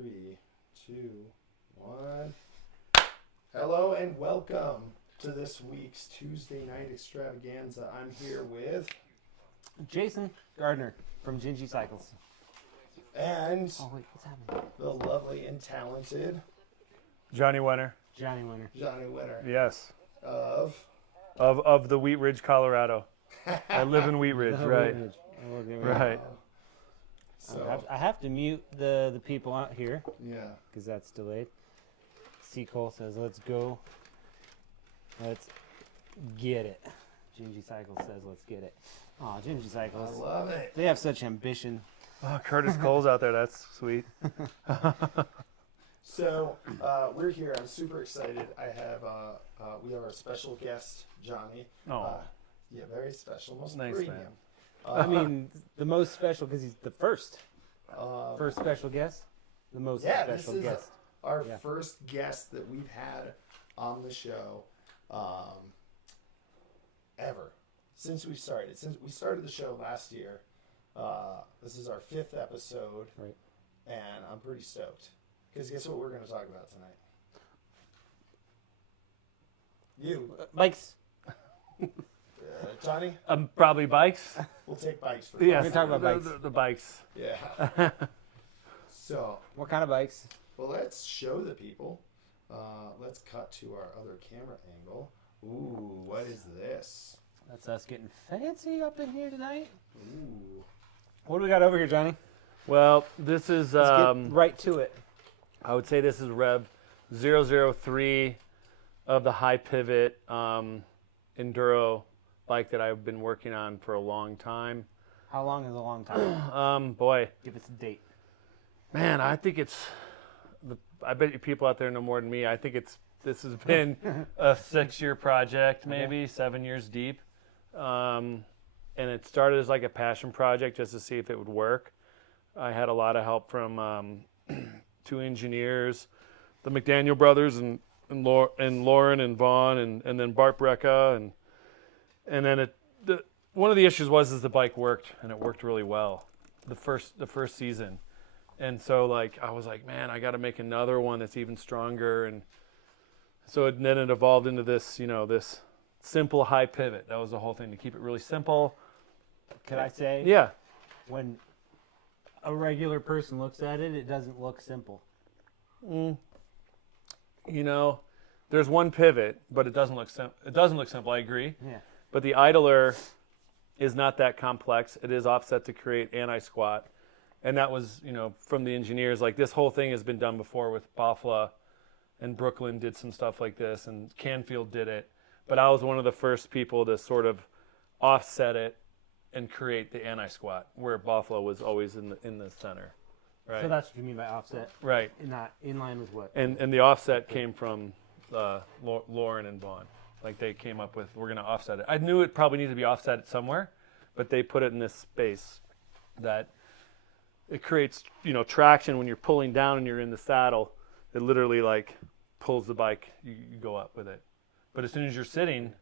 3, 2, 1. Hello and welcome to this week's Tuesday night extravaganza. I'm here with Jason Gardner from Gingy Cycles. And what's happening? the lovely and talented Johnny Wenner. Johnny Wenner. Johnny Wenner Yes. of the Wheat Ridge, Colorado. I live in Wheat Ridge, right? Right. So I have to mute the people out here yeah. because that's delayed. C. Cole says, "Let's go. Let's get it." Gingy Cycles says, "Let's get it." Oh, Gingy I Cycles. love it. They have such ambition. Oh, Curtis Cole's out there. That's sweet. So we're here. I'm super excited. We have our special guest, Johnny. Oh. Yeah, very special. Most Nice, premium. man. I mean, the most special because he's the first special guest. The most special this is guest. our first guest that we've had on the show ever since we started. Since we started the show last year, this is our 5th episode, Right. and I'm pretty stoked because guess what we're going to talk about tonight? You, Bikes. Johnny. Probably bikes. We'll take bikes for Yes. We're talking about bikes. The bikes. Yeah. So, What kind of bikes? well, let's show the people. Let's cut to our other camera angle. Ooh, what is this? That's us getting fancy up in here tonight. Ooh. What do we got over here, Johnny? Well, this is, Let's get right to it. I would say this is Rev 003 of the high pivot enduro bike that I've been working on for a long time. How long is a long time? Boy, Give us a date. man, I think I bet you people out there know more than me. I think this has been a 6-year project, maybe 7 years deep. And it started as like a passion project just to see if it would work. I had a lot of help from 2 engineers, the McDaniel brothers and Lauren and Vaughn and then Bart Brecka and then one of the issues was the bike worked and it worked really well the first season. And so like I was like, man, I got to make another one that's even stronger. And so then it evolved into this, this simple high pivot. That was the whole thing, to keep it really simple. Could I say? Yeah. When a regular person looks at it, it doesn't look simple. There's one pivot, but it doesn't look simple. I agree. Yeah. But the idler is not that complex. It is offset to create anti-squat. And that was, from the engineers, like this whole thing has been done before with Bafla, and Brooklyn did some stuff like this, and Canfield did it. But I was one of the first people to sort of offset it and create the anti-squat, where Bafla was always in the center. Right. So that's what you mean by offset. Right. Not in line with what? And the offset came from Lauren and Vaughn. Like they came up with, we're going to offset it. I knew it probably needed to be offset somewhere, but they put it in this space that it creates, traction when you're pulling down and you're in the saddle. It literally like pulls the bike. You go up with it. But as soon as you're sitting,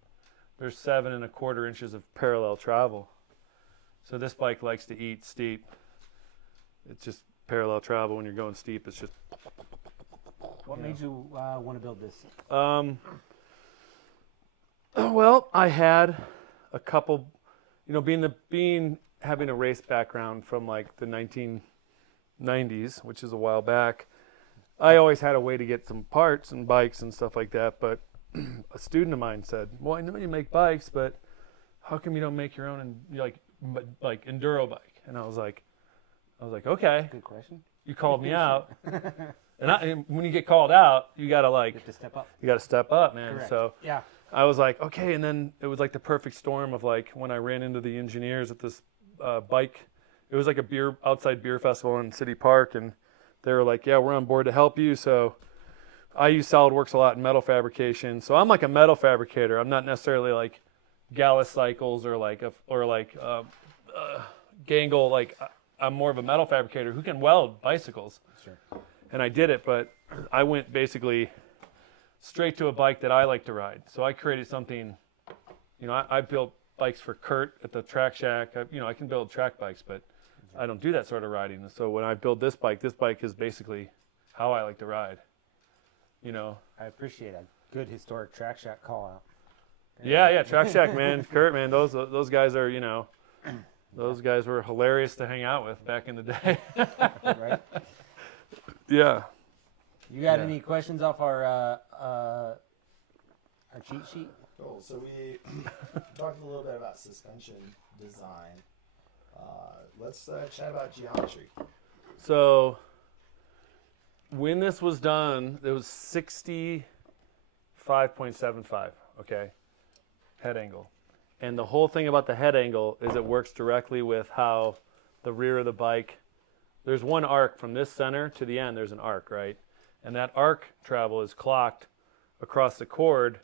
there's 7 1/4 inches of parallel travel. So this bike likes to eat steep. It's just parallel travel when you're going steep. It's just. What made you want to build this? Well, I had a couple, having a race background from like the 1990s, which is a while back. I always had a way to get some parts and bikes and stuff like that. But a student of mine said, "Well, I know you make bikes, but how come you don't make your own and like enduro bike?" And I was like, okay. Good question. You called me out, and when you get called out, you gotta You have to step up. You gotta step up, man. Correct. So Yeah. I was like, okay, and then it was like the perfect storm of like when I ran into the engineers at this bike. It was like a outside beer festival in City Park, and they were like, "Yeah, we're on board to help you." So I use SolidWorks a lot in metal fabrication, so I'm like a metal fabricator. I'm not necessarily like Gallus Cycles or Gangle. Like I'm more of a metal fabricator who can weld bicycles. Sure. And I did it, but I went basically straight to a bike that I like to ride. So I created something, I built bikes for Kurt at the Track Shack. I can build track bikes, but I don't do that sort of riding. So when I build this bike is basically how I like to ride. I appreciate a good historic track shack call out. Yeah, Track Shack, man. Kurt, man, those guys are, those guys were hilarious to hang out with back in the day. Right? Yeah. You got any questions off our cheat sheet? Cool. So we talked a little bit about suspension design. Let's chat about geometry. So when this was done, it was 65.75, okay, head angle. And the whole thing about the head angle is it works directly with how the rear of the bike, there's one arc from this center to the end, there's an arc, right? And that arc travel is clocked across the chord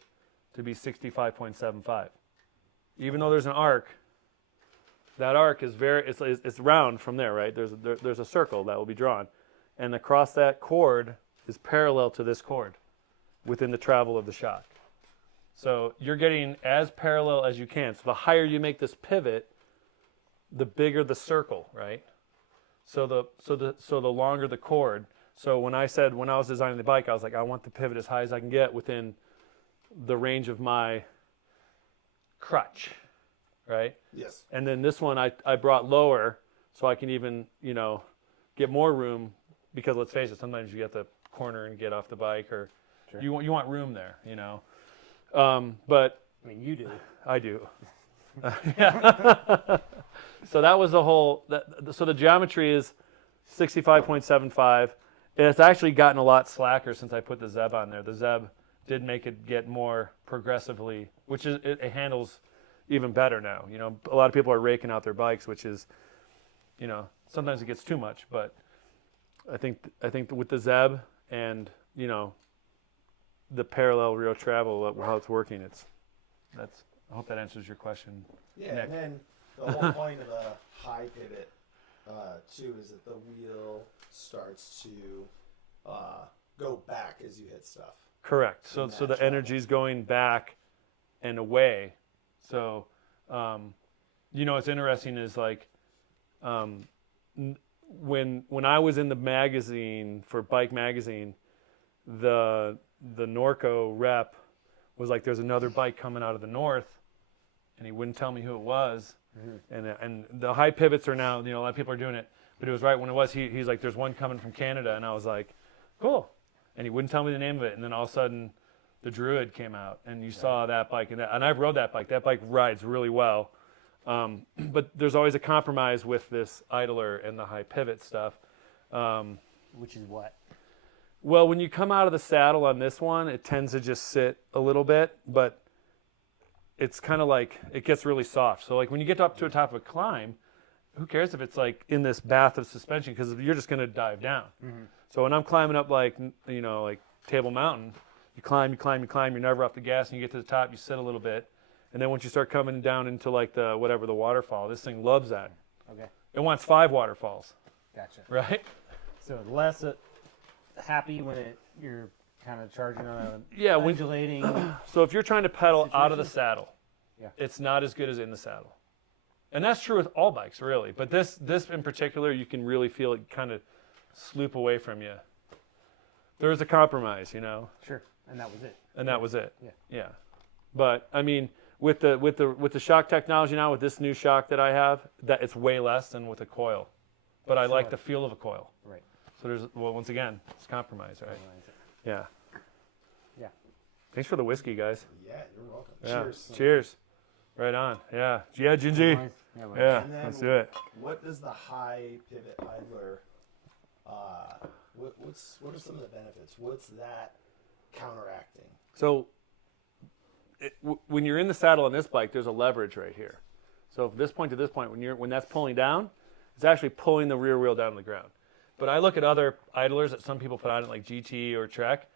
to be 65.75. Even though there's an arc, that arc is it's round from there, right? There's a circle that will be drawn. And across that chord is parallel to this chord within the travel of the shock. So you're getting as parallel as you can. So the higher you make this pivot, the bigger the circle, right? So the longer the chord. So when I was designing the bike, I was like, I want the pivot as high as I can get within the range of my crutch, right? Yes. And then this one I brought lower so I can even, get more room, because let's face it, sometimes you get the corner and get off the bike, or Sure. you want room there, But I mean, you do. I do. Yeah. So that was the whole. So the geometry is 65.75, and it's actually gotten a lot slacker since I put the Zeb on there. The Zeb did make it get more progressively, which is it handles even better now. A lot of people are raking out their bikes, which is, sometimes it gets too much. But I think with the Zeb and the parallel rear travel, how it's working, I hope that answers your question. Yeah, Nick. and then the whole point of a high pivot, too, is that the wheel starts to go back as you hit stuff. Correct. So the energy's going back and away. So, what's interesting is like, when I was in the magazine for Bike Magazine, the Norco rep was like, there's another bike coming out of the north, and he wouldn't tell me who it was. Mm-hmm. And the high pivots are now, a lot of people are doing it, but it was right when it was, he's like, there's one coming from Canada, and I was like, cool. And he wouldn't tell me the name of it, and then all of a sudden, the Druid came out, and you saw that bike, and I've rode that bike. That bike rides really well, but there's always a compromise with this idler and the high pivot stuff. Which is what? Well, when you come out of the saddle on this one, it tends to just sit a little bit, but it's kind of like, it gets really soft. So like when you get up to the top of a climb, who cares if it's like in this bath of suspension, because you're just going to dive down. Mm-hmm. So when I'm climbing up like Table Mountain, you climb, you're never off the gas, and you get to the top, you sit a little bit. And then once you start coming down into like the waterfall, this thing loves that. Okay. It wants 5 waterfalls. Gotcha. Right? So less happy when you're kind of charging on Yeah, undulating. So if you're trying to pedal out of the situation? saddle, Yeah. it's not as good as in the saddle. And that's true with all bikes, really. But this in particular, you can really feel it kind of sloop away from you. There was a compromise, Sure. And that was it. and that was it. Yeah. But I mean, with the shock technology now, with this new shock that I have, that it's way less than with a coil. But I like Sure. the feel of a coil. Right. So once again, it's compromise, right? Realize it. Yeah. Yeah. Thanks for the whiskey, guys. Yeah, you're welcome. Yeah. Cheers. Cheers. Right on. Yeah. Yeah, Gingy. Nice. Yeah, well, Yeah. And then Let's do it. What does the high pivot idler? What are some of the benefits? What's that counteracting? So when you're in the saddle on this bike, there's a leverage right here. So from this point to this point, when that's pulling down, it's actually pulling the rear wheel down to the ground. But I look at other idlers that some people put on it, like GT or Trek.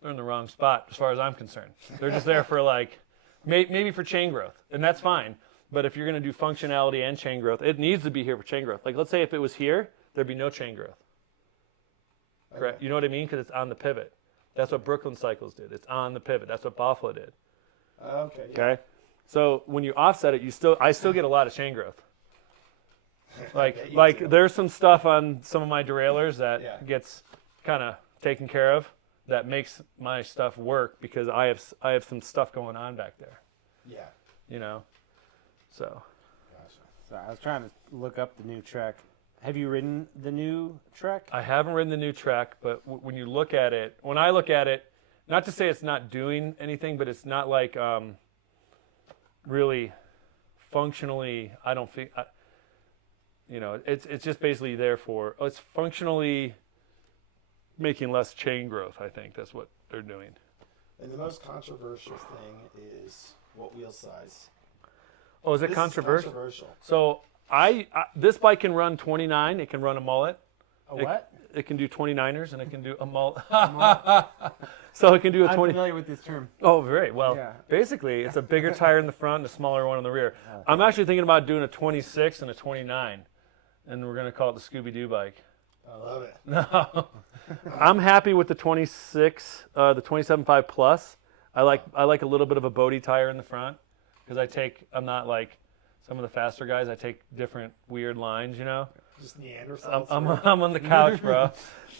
They're in the wrong spot as far as I'm concerned. They're just there for like maybe for chain growth, and that's fine. But if you're going to do functionality and chain growth, it needs to be here for chain growth. Like let's say if it was here, there'd be no chain growth. Correct? Okay. You know what I mean? Because it's on the pivot. That's what Brooklyn Cycles did. It's on the pivot. That's what Buffalo did. Okay. Yeah. Okay. So when you offset it, I still get a lot of chain growth. Yeah, you too. Like there's some stuff on some of my derailleurs that Yeah. gets kind of taken care of that makes my stuff work because I have some stuff going on back there. Yeah. You know, so. Gotcha. So I was trying to look up the new Trek. Have you ridden the new Trek? I haven't ridden the new Trek, but when you look at it, when I look at it, not to say it's not doing anything, but it's not like really functionally. I don't think, you know, it's just basically there for. It's functionally making less chain growth. I think that's what they're doing. And the most controversial thing is what wheel size. Oh, is it This controversial? Is controversial. So I this bike can run 29. It can run a mullet. A what? It can do 29ers and it can do a mullet. So it can do a I'm 20. familiar with this term. Oh, very well. Yeah. Basically, it's a bigger tire in the front and a smaller one in the rear. Okay. I'm actually thinking about doing a 26 and a 29, and we're gonna call it the Scooby-Doo bike. I love it. No, I'm happy with the 26, the 27.5 plus. I like a little bit of a Bodie tire in the front because I'm not like some of the faster guys. I take different weird lines, you know. Just Neanderthals. I'm on the couch, bro.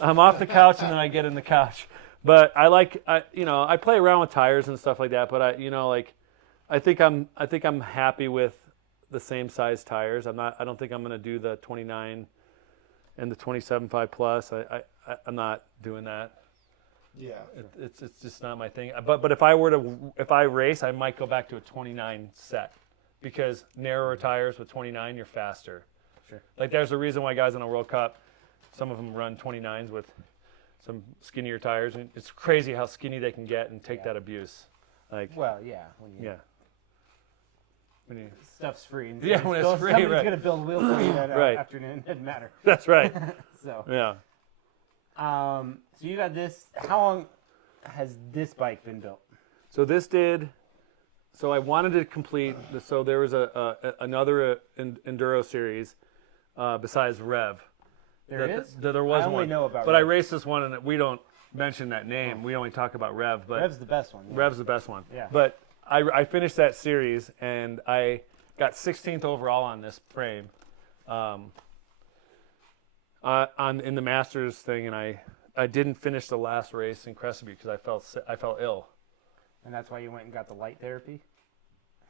I'm off the couch and then I get in the couch. But I play around with tires and stuff like that. But I think I'm happy with the same size tires. I don't think I'm gonna do the 29 and the 27.5 plus. I'm not doing that. Yeah. It's just not my thing. But if I race, I might go back to a 29 set because narrower tires with 29, you're faster. Sure. Like there's a reason why guys in a World Cup, some of them run 29s with some skinnier tires, and it's crazy how skinny they can get and take that abuse. Like, Well, yeah. When stuff's free. And Yeah, when it's free, somebody's right. going to build a wheel for you that Right. afternoon. It doesn't matter. that's right. So, Yeah. so you got this. How long has this bike been built? So I wanted to complete. So there was another enduro series besides Rev. There is? There was I only one. know about But I Rev. raced this one, and we don't mention that name. We only talk about Rev. But Rev's the best one. Yeah. Rev's the best one. Yeah. But I finished that series, and I got 16th overall on this frame, in the Masters thing, and I didn't finish the last race in Cresceby because I felt ill. And that's why you went and got the light therapy?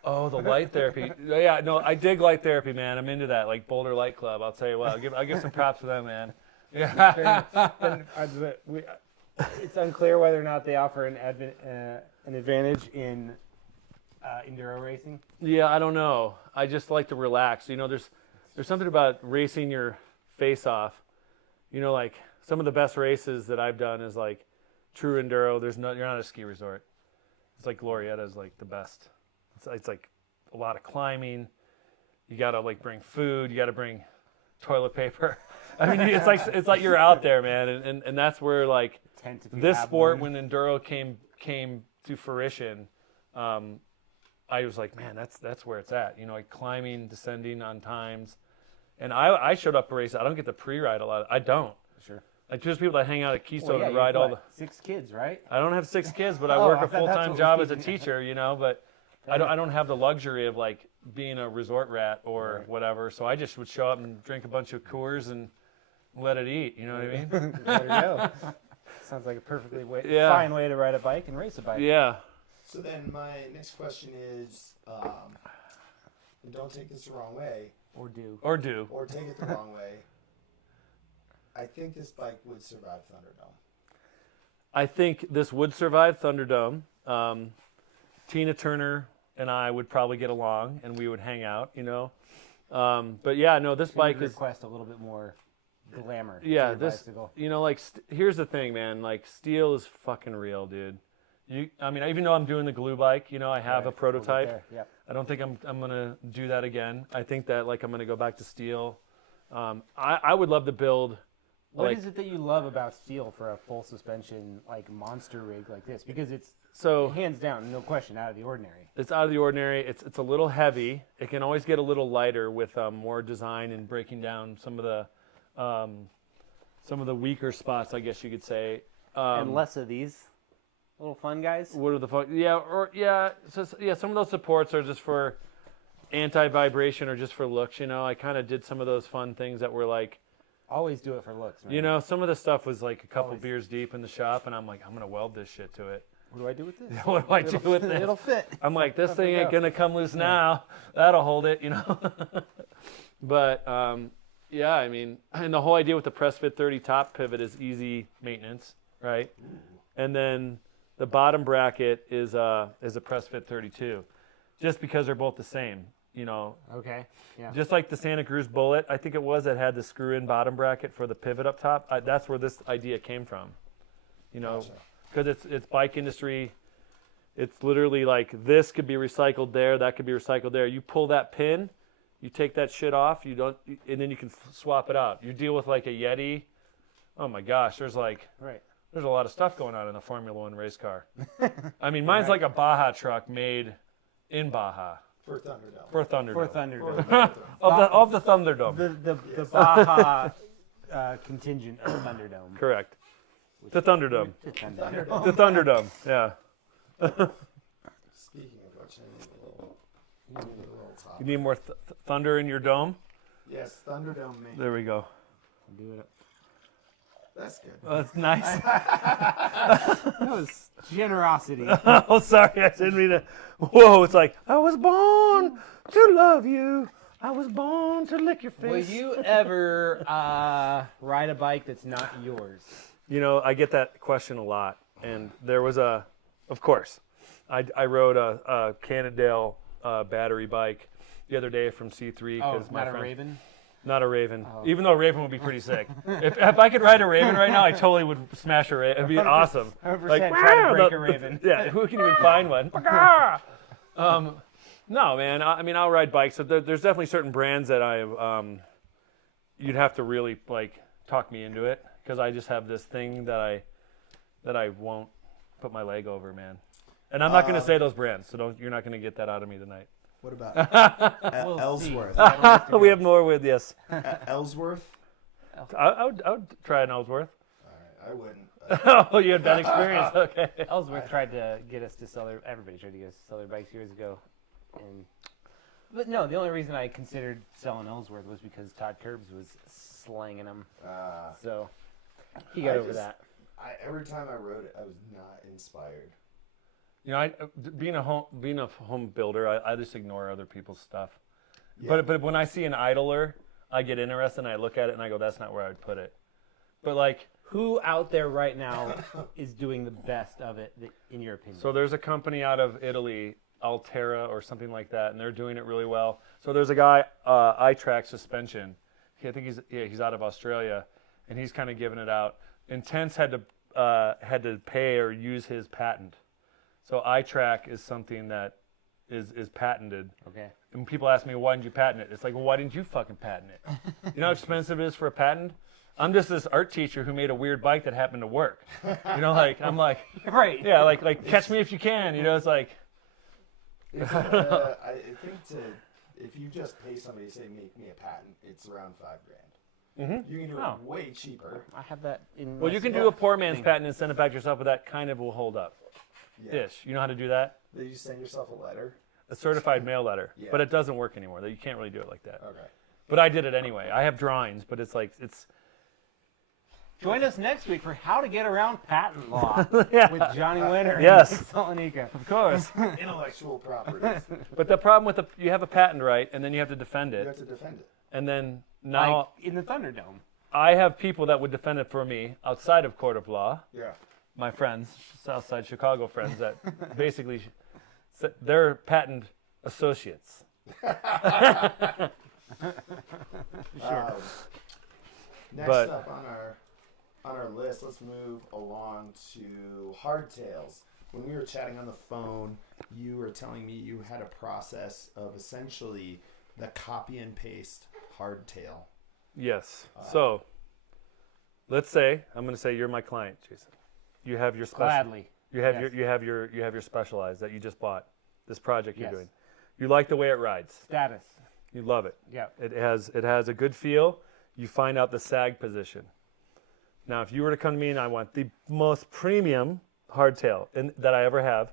Oh, the light therapy. Yeah, no, I dig light therapy, man. I'm into that, like Boulder Light Club. I'll tell you what. I'll give some props to them, man. Yeah. It's unclear whether or not they offer an advantage in enduro racing. Yeah, I don't know. I just like to relax. You know, there's something about racing your face off. You know, like some of the best races that I've done is like true enduro. You're not a ski resort. It's like Glorietta is like the best. It's like a lot of climbing. You gotta like bring food. You gotta bring toilet paper. I mean, it's like you're out there, man. And that's where like this sport, when enduro came to fruition, I was like, man, that's where it's at. You know, like climbing, descending on times. And I showed up for races. I don't get the pre-ride a lot. I don't. Sure. Like there's people that hang out at Keystone and ride all the. 6 kids, right? I don't have 6 kids, but I Oh, work I a thought that's full-time what job was as a keeping- teacher, you know. But I don't have the luxury of like being a resort rat or whatever. So I just would show up and drink a bunch of Coors and let it eat. You know what I mean? There you go. Sounds like a perfectly fine way to ride a bike and race a bike. Yeah. So then my next question is, and don't take this the wrong way, Or do. or take it the wrong way. I think this bike would survive Thunderdome. I think this would survive Thunderdome. Tina Turner and I would probably get along, and we would hang out, you know. But yeah, no, this bike is. Request a little bit more glamour. Yeah, to your this. bicycle. You know, like here's the thing, man. Like steel is fucking real, dude. I mean, even though I'm doing the glue bike, you know, I have a prototype. We'll get there. Yep. I don't think I'm gonna do that again. I think that like I'm gonna go back to steel. I would love to build. What is it that you love about steel for a full suspension like monster rig like this? Because it's So hands down, no question, out of the ordinary. it's out of the ordinary. It's a little heavy. It can always get a little lighter with more design and breaking down some of the weaker spots, I guess you could say. And less of these little fun guys. What are the fun? Yeah, some of those supports are just for anti-vibration or just for looks. You know, I kind of did some of those fun things that were like always do it for looks, man. You know, some of the stuff was like a couple Always. beers deep in the shop, and I'm like, I'm gonna weld this shit to it. What do I do with this? What do I do with this? It'll fit. I'm like, this thing ain't gonna come loose now. That'll hold it, you know. But yeah, I mean, and the whole idea with the press fit 30 top pivot is easy maintenance, right? And then the bottom bracket is a press fit 32, just because they're both the same, you know. Okay. Yeah. Just like the Santa Cruz Bullet, I think it was, that had the screw-in bottom bracket for the pivot up top. That's where this idea came from, you know, because it's bike industry. It's literally like this could be recycled there, that could be recycled there. You pull that pin, you take that shit off, and then you can swap it out. You deal with like a Yeti. Oh my gosh, there's a lot of stuff going on in the Formula One race car. I mean, mine's like a Baja truck made in Baja. For Thunderdome. For Thunderdome. For Thunderdome. of the Thunderdome. The Baja contingent of Thunderdome. Correct. The Thunderdome. The Thunderdome. The Thunderdome. Yeah. Speaking of which, I need a little top. You need more thunder in your dome? Yes, Thunderdome mate. There we go. Do it. That's good. Oh, that's nice. That was generosity. Oh, sorry. I didn't mean to. Whoa, it's like, I was born to love you. I was born to lick your face. Will you ever ride a bike that's not yours? You know, I get that question a lot. And there was of course, I rode a Cannondale battery bike the other day from C3. Oh, my not a friend, Raven? Not a Raven. Oh. Even though a Raven would be pretty sick. If I could ride a Raven right now, I totally would smash a Raven. It'd be awesome. 100% Like, try to break a Raven. Yeah, who can even find one? No, man. I mean, I'll ride bikes. So there's definitely certain brands that you'd have to really like talk me into it, because I just have this thing that I won't put my leg over, man. And I'm not going to say those brands, so you're not going to get that out of me tonight. What about We'll Ellsworth? We have more with yes. Ellsworth? I would try an Ellsworth. All right, I wouldn't. Oh, you had bad experience. Okay. Ellsworth tried to get us to sell everybody tried to get us to sell their bikes years ago. But no, the only reason I considered selling Ellsworth was because Todd Curbs was slanging them. So he got over that. Every time I rode it, I was not inspired. You know, being a home builder, I just ignore other people's stuff. Yeah. But when I see an idler, I get interested and I look at it and I go, that's not where I would put it. But like, who out there right now is doing the best of it, in your opinion? So there's a company out of Italy, Altera or something like that, and they're doing it really well. So there's a guy, iTrack Suspension. I think he's out of Australia, and he's kind of giving it out. Intense had to pay or use his patent. So iTrack is something that is patented. Okay. And people ask me, why didn't you patent it? It's like, well, why didn't you fucking patent it? You know how expensive it is for a patent? I'm just this art teacher who made a weird bike that happened to work. You know, like, I'm like, right. Yeah, like catch me if you can. You know, it's like. I think if you just pay somebody to say, make me a patent, it's around $5,000. Mm-hmm. You can do it way cheaper. I have that in. Well, you can do a poor man's patent and send it back to yourself, but that kind of will hold up. Yeah. Ish. You know how to do that? Did you send yourself a letter? A certified mail letter. Yeah. But it doesn't work anymore. You can't really do it like that. Okay. But I did it anyway. I have drawings, but it's like, it's. Join us next week for How to Get Around Patent Law Yeah. with Johnny Wenner Yes. and Salonika. Of course. Intellectual properties. But the problem with you have a patent right, and then you have to defend You it. have to defend it. And then now Like in the Thunderdome. I have people that would defend it for me outside of court of law. Yeah. My friends, Southside Chicago friends, that basically they're patent associates. Sure. Next But- up on our list, let's move along to hardtails. When we were chatting on the phone, you were telling me you had a process of essentially the copy and paste hardtail. Yes. So let's say I'm going to say you're my client, Jason. You have your Gladly. You have Yes. you have your Specialized that you just bought. This project you're Yes. doing. You like the way it rides. Status. You love it. Yeah. It has a good feel. You find out the sag position. Now, if you were to come to me and I want the most premium hardtail that I ever have,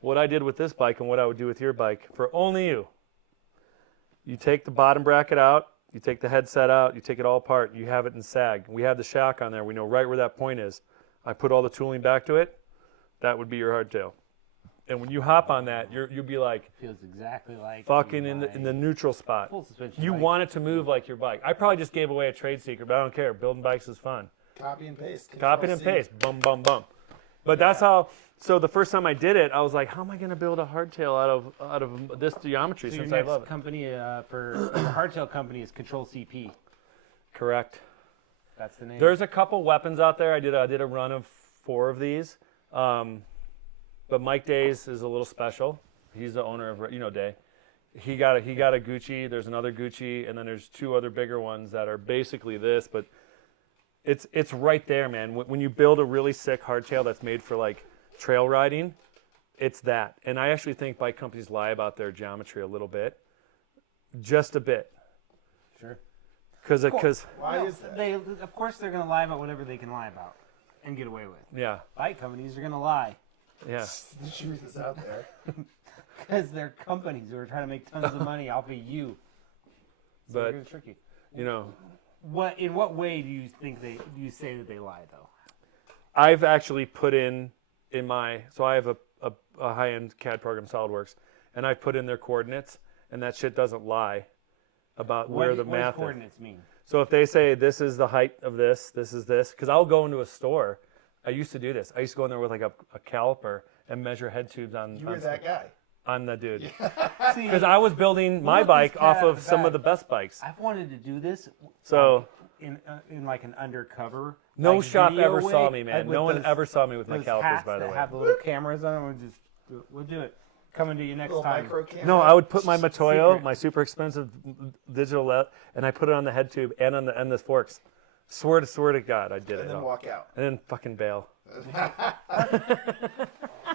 what I did with this bike and what I would do with your bike for only you take the bottom bracket out, You take the headset out, you take it all apart, you have it in sag. We have the shock on there. We know right where that point is. I put all the tooling back to it. That would be your hardtail. And when you hop on that, you'll be like Feels exactly like fucking in the neutral spot. full suspension. You bike. want it to move like your bike. I probably just gave away a trade secret, but I don't care. Building bikes is fun. Copy and paste. Copy and Control-C. paste. Bum, bum, bum. But that's how. So the first time I did it, I was like, how am I going to build a hardtail out of this geometry So since your I next love it? company for your hardtail company is Control-CP. Correct. That's the name. There's a couple weapons out there. I did a run of 4 of these. But Mike Days is a little special. He's the owner of, Day. He got a Gucci. There's another Gucci, and then there's 2 other bigger ones that are basically this, but it's right there, man. When you build a really sick hardtail that's made for like trail riding, it's that. And I actually think bike companies lie about their geometry a little bit, just a bit. Sure. Because Why is that? Of course, they're going to lie about whatever they can lie about and get away with. yeah, Bike companies are going to lie yeah. The truth is out there. because they're companies who are trying to make tons of money off of you. So But they're going to trick you. In what way do you say that they lie though? I've actually put in my, so I have a high-end CAD program, SolidWorks, and I put in their coordinates, and that shit doesn't lie about where the what math does coordinates mean? So if they say this is the height of this is this, because I'll go into a store. I used to do this. I used to go in there with like a caliper and measure head tubes on. You were that guy. I'm the dude. See, Because I was building my Look at bike this cat off out of the some back. of the best bikes. I've wanted to do this. So in like an undercover. no like, shop video ever way, saw me, man. like with No one those- ever saw me with my those calipers, hats by the that way. have the little cameras on them. We'll do it. Coming to you next Little time. micro camera. No, I would put my Matoyo, Secret. my super expensive digital LED, and I put it on the head tube and on the forks. Swear to God, I did And it. then walk out. And then fucking bail.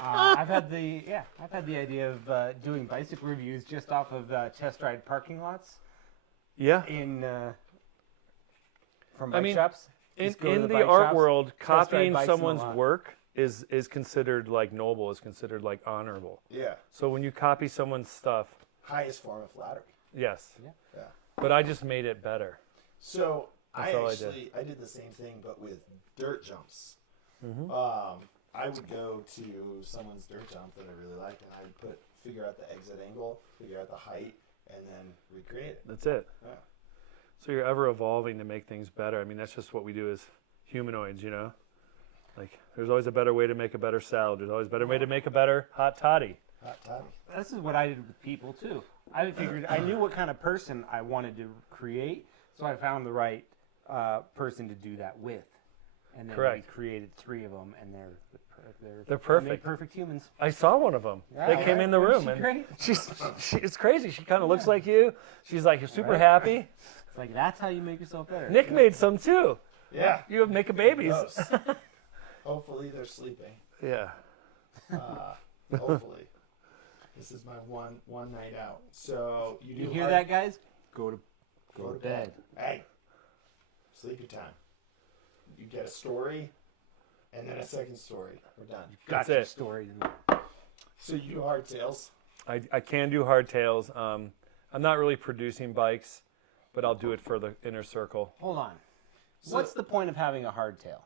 I've had the idea of doing bicycle reviews just off of test ride parking lots Yeah. from I bike mean, shops. In Just go to the bike art shops, world, test ride copying bikes in the someone's lot. work is considered like noble, is considered like honorable. Yeah. So when you copy someone's stuff, Highest form of flattery. yes. Yeah. But I just made it better. So That's all I did. I did the same thing, but with dirt jumps. Mm-hmm. I would go to someone's dirt jump that I really liked, and I would figure out the exit angle, figure out the height, and then recreate it. That's it. Yeah. So you're ever evolving to make things better. I mean, that's just what we do as humanoids, Like, there's always a better way to make a better salad. There's always a better way to make a better hot toddy. Hot toddy. This is what I did with people too. I figured I knew what kind of person I wanted to create, so I found the right person to do that with, and then Correct. we created 3 of them, and they're They're perfect. made perfect humans. I saw one of them. Yeah, They came in the wasn't room, she and great? it's crazy. She kind of looks like you. She's like super happy. It's like that's how you make yourself better. Nick made some too. Yeah. You have making babies. Gross. Hopefully they're sleeping. Yeah. Hopefully. This is my one night out. So you do You hear hard- that, guys? Go to bed. Hey, sleepy time. You get a story, and then a second story. We're done. Got That's your it. story. So you do hardtails. I can do hardtails. I'm not really producing bikes, but I'll do it for the inner circle. Hold on. So- What's the point of having a hardtail?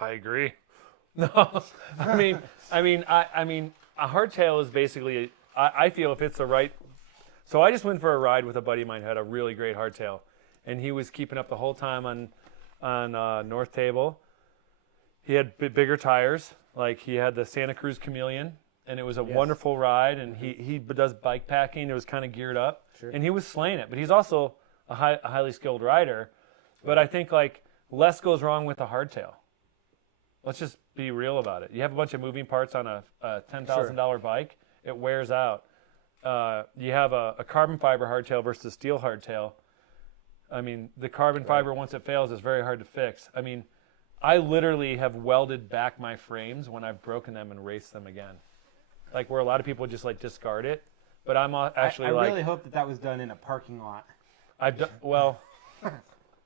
I agree. No, I mean, a hardtail is basically. I feel if it's the right. So I just went for a ride with a buddy of mine who had a really great hardtail, and he was keeping up the whole time on North Table. He had bigger tires, like he had the Santa Cruz Chameleon, and it was a wonderful ride. And he does bike packing. It was kind of geared up, and he was slaying it. But he's also a highly skilled rider. But I think like less goes wrong with the hardtail. Let's just be real about it. You have a bunch of moving parts on a $10,000 bike. It wears out. You have a carbon fiber hardtail versus a steel hardtail. I mean, the carbon fiber, once it fails, is very hard to fix. I mean, I literally have welded back my frames when I've broken them and raced them again. Like where a lot of people just like discard it. But I'm actually I like... really hope that was done in a parking lot. Well...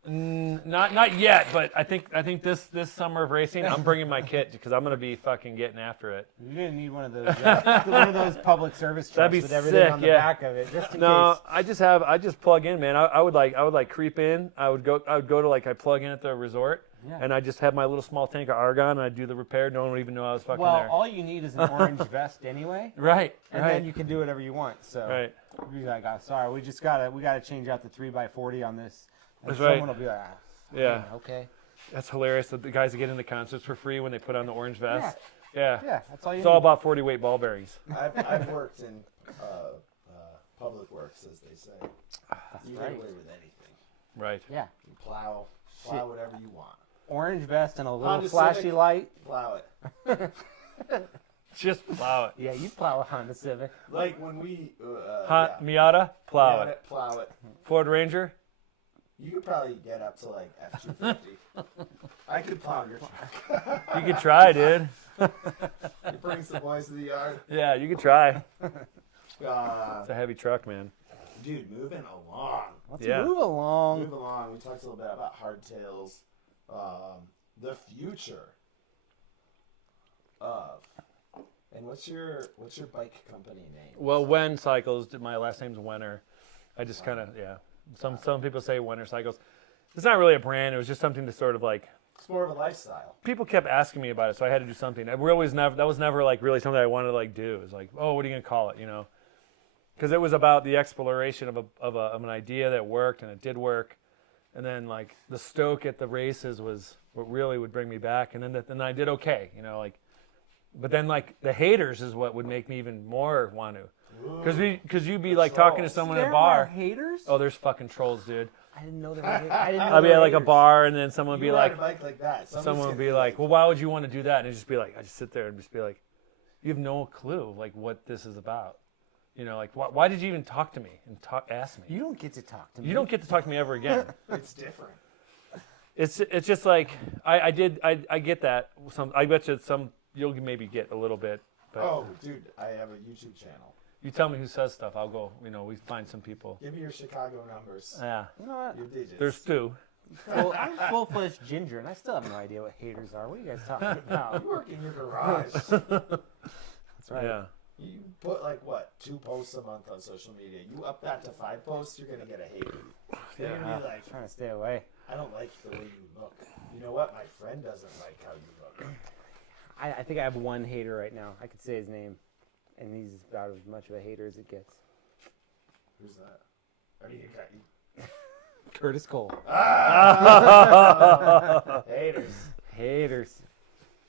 Not yet, but I think this summer of racing, I'm bringing my kit because I'm gonna be fucking getting after it. You're gonna need one of those public service trucks That'd be with everything sick, on the yeah. back of it, just in No, case. I just plug in, man. I would like creep in. I would go to like I plug in at the resort, Yeah. and I just have my little small tank of argon, and I do the repair. No one would even know I was fucking Well, there. all you need is an orange vest anyway, Right, and right, then you can do whatever you want. So right. you'll be like, oh, sorry, we gotta change out the 3x40 on this. And That's someone right. will be like, Yeah, okay. that's hilarious. That the guys that get into concerts for free when they put on the orange vest. Yeah, Yeah, that's all you it's need. all about 40-weight ball bearings. I've worked in public works, as they say. You right. get away with anything. Right. Yeah, You plow Shit. whatever you want. orange vest and a little Honda flashy Civic. light. Plow it. Just plow it. Yeah, you plow a Honda Civic. Like when we Miata, plow it. Plow it. Ford Ranger. You could probably get up to like F-250. I could plow your truck. You could try, dude. You bring some boys to the yard. Yeah, you could try. It's a heavy truck, man. Dude, moving along. Let's Yeah. move along. Move along. We talked a little bit about hardtails. The future of. And what's your bike company name? Well, Wen Cycles. My last name's Wenner. I just kind of Some people say Wenner Cycles. It's not really a brand. It was just something to sort of like. It's more of a lifestyle. People kept asking me about it, so I had to do something. That was never like really something I wanted to like do. It was like, oh, what are you gonna call it? You know, because it was about the exploration of an idea that worked, and it did work. And then like the stoke at the races was what really would bring me back. And then I did okay, you know, like. But then like the haters is what would make me even more want to. Because you'd be like talking to someone at a There bar. are haters? Oh, there's fucking trolls, dude. I didn't know there were haters. I didn't know I'll be there at were like a haters. bar, and then someone would be You like, ride a bike like that. someone would be like, well, why would you want to do that? And it'd just be like, I just sit there and just be like, you have no clue like what this is about. You know, like why did you even talk to me and ask me? You don't get to talk to me. You don't get to talk to me ever again. It's different. It's just like I get that. I bet you you'll maybe get a little bit. But Oh, dude, I have a YouTube channel. you tell me who says stuff, I'll go. You know, we find some people. Give me your Chicago numbers. Yeah, You know what? Your digits. there's two. I'm full-fledged ginger, and I still have no idea what haters are. What are you guys talking about? You work in your garage. That's right. Yeah. You put like what, 2 posts a month on social media. You up that to 5 posts, you're gonna get a hater. They're gonna be like, Trying to stay away. I don't like the way you look. You know what? My friend doesn't like how you look. I think I have one hater right now. I could say his name, and he's about as much of a hater as it gets. Who's that? I mean, Curtis Cole. haters. Haters.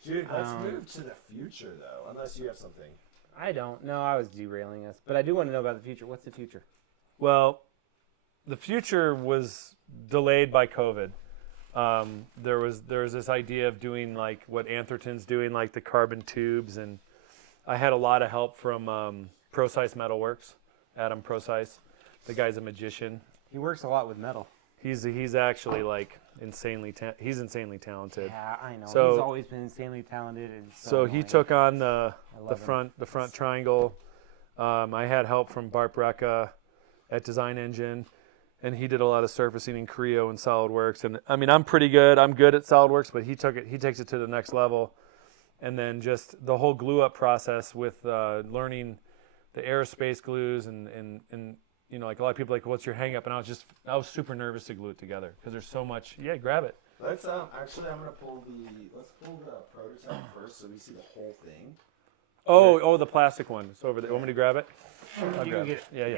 Dude, let's move to the future though. Unless you have something. I don't. No, I was derailing us, but I do want to know about the future. What's the future? Well, the future was delayed by COVID. There was this idea of doing like what Antherton's doing, like the carbon tubes, and I had a lot of help from Procise Metalworks, Adam Procise. The guy's a magician. He works a lot with metal. He's actually like insanely talented. Yeah, I know. So- He's always been insanely talented. And So he annoying. took on the love him. front triangle. I had help from Bart Brecka at Design Engine, and he did a lot of surfacing in Creo and SolidWorks. And I mean, I'm pretty good. I'm good at SolidWorks, but he takes it to the next level. And then just the whole glue up process with learning the aerospace glues and you know, like a lot of people are like, what's your hang up? And I was super nervous to glue it together because there's so much. Yeah, grab it. Let's actually I'm gonna pull the prototype first so we see the whole thing. Oh, the plastic one. It's over there. Want me to grab it? I'll You grab can get it. it.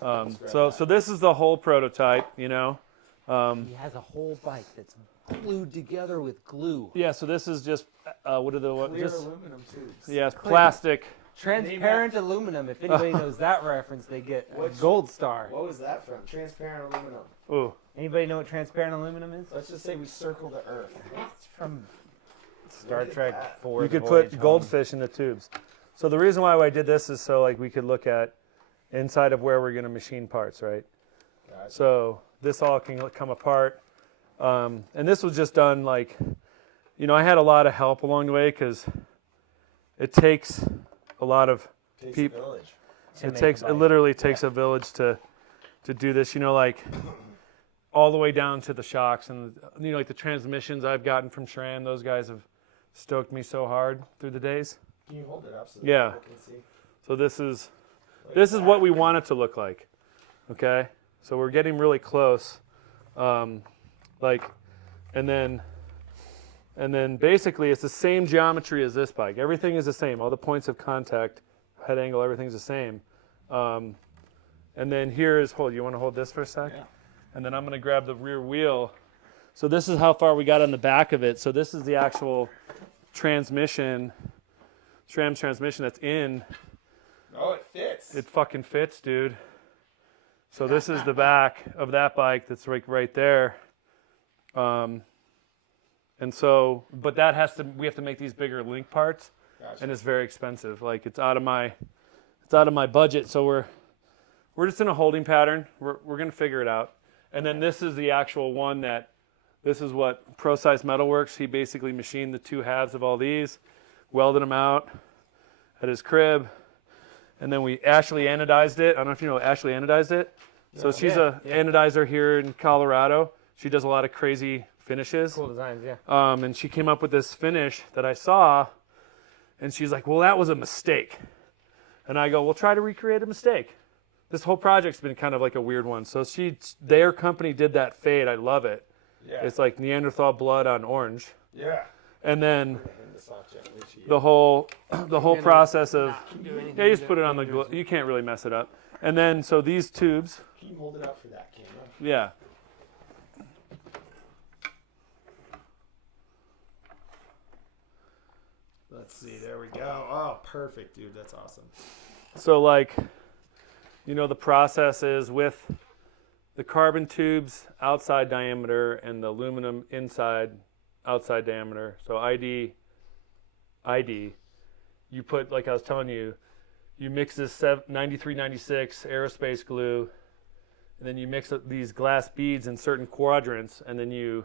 Yeah. So this is the whole prototype, you know. He has a whole bike that's glued together with glue. Yeah. So this is just what are the what? Clear Just aluminum tubes. yeah, it's plastic. Transparent aluminum. If anybody knows that reference, they get a gold star. What was that from? Transparent aluminum. Ooh. Anybody know what transparent aluminum is? Let's just say we circle the Earth. It's from Star Look at Trek that. 4. You The could Voyage put Home. goldfish in the tubes. So the reason why I did this is so like we could look at inside of where we're going to machine parts, right? Gotcha. So this all can come apart. And this was just done like, you know, I had a lot of help along the way because it takes a lot of Takes peop- a village. To make it a bike. literally takes a village to do this. You know, like all the way down to the shocks and like the transmissions I've gotten from Shran. Those guys have stoked me so hard through the days. Can you hold it up so Yeah. people can see? So this is what we want it to look like. Okay, so we're getting really close. And then basically it's the same geometry as this bike. Everything is the same. All the points of contact, head angle, everything's the same. And then here is, you want to hold this for a sec? Yeah. And then I'm going to grab the rear wheel. So this is how far we got on the back of it. So this is the actual transmission, SRAM transmission that's in. Oh, it fits. It fucking fits, dude. So this is the back of that bike that's right there. And so, but we have to make these bigger link parts. Gotcha. And it's very expensive. Like it's out of my budget. So we're just in a holding pattern. We're going to figure it out. And then this is the actual one this is what Pro Size Metalworks, he basically machined the two halves of all these, welded them out at his crib. And then we Ashley anodized it. I don't know if you know Ashley anodized it. So she's a anodizer here in Colorado. She does a lot of crazy finishes. Cool designs, yeah. And she came up with this finish that I saw, and she's like, well, that was a mistake. And I go, well, try to recreate a mistake. This whole project's been kind of like a weird one. So their company did that fade. I love it. Yeah. It's like Neanderthal blood on orange. Yeah. And then the whole process of, you just put it on the glove. You can't really mess it up. And then, so these tubes. Can you hold it up for that camera? Yeah. Let's see. There we go. Oh, perfect, dude. That's awesome. So the process is with the carbon tubes outside diameter and the aluminum outside diameter. So ID, you put, like I was telling you, you mix this 9396 aerospace glue, and then you mix up these glass beads in certain quadrants, and then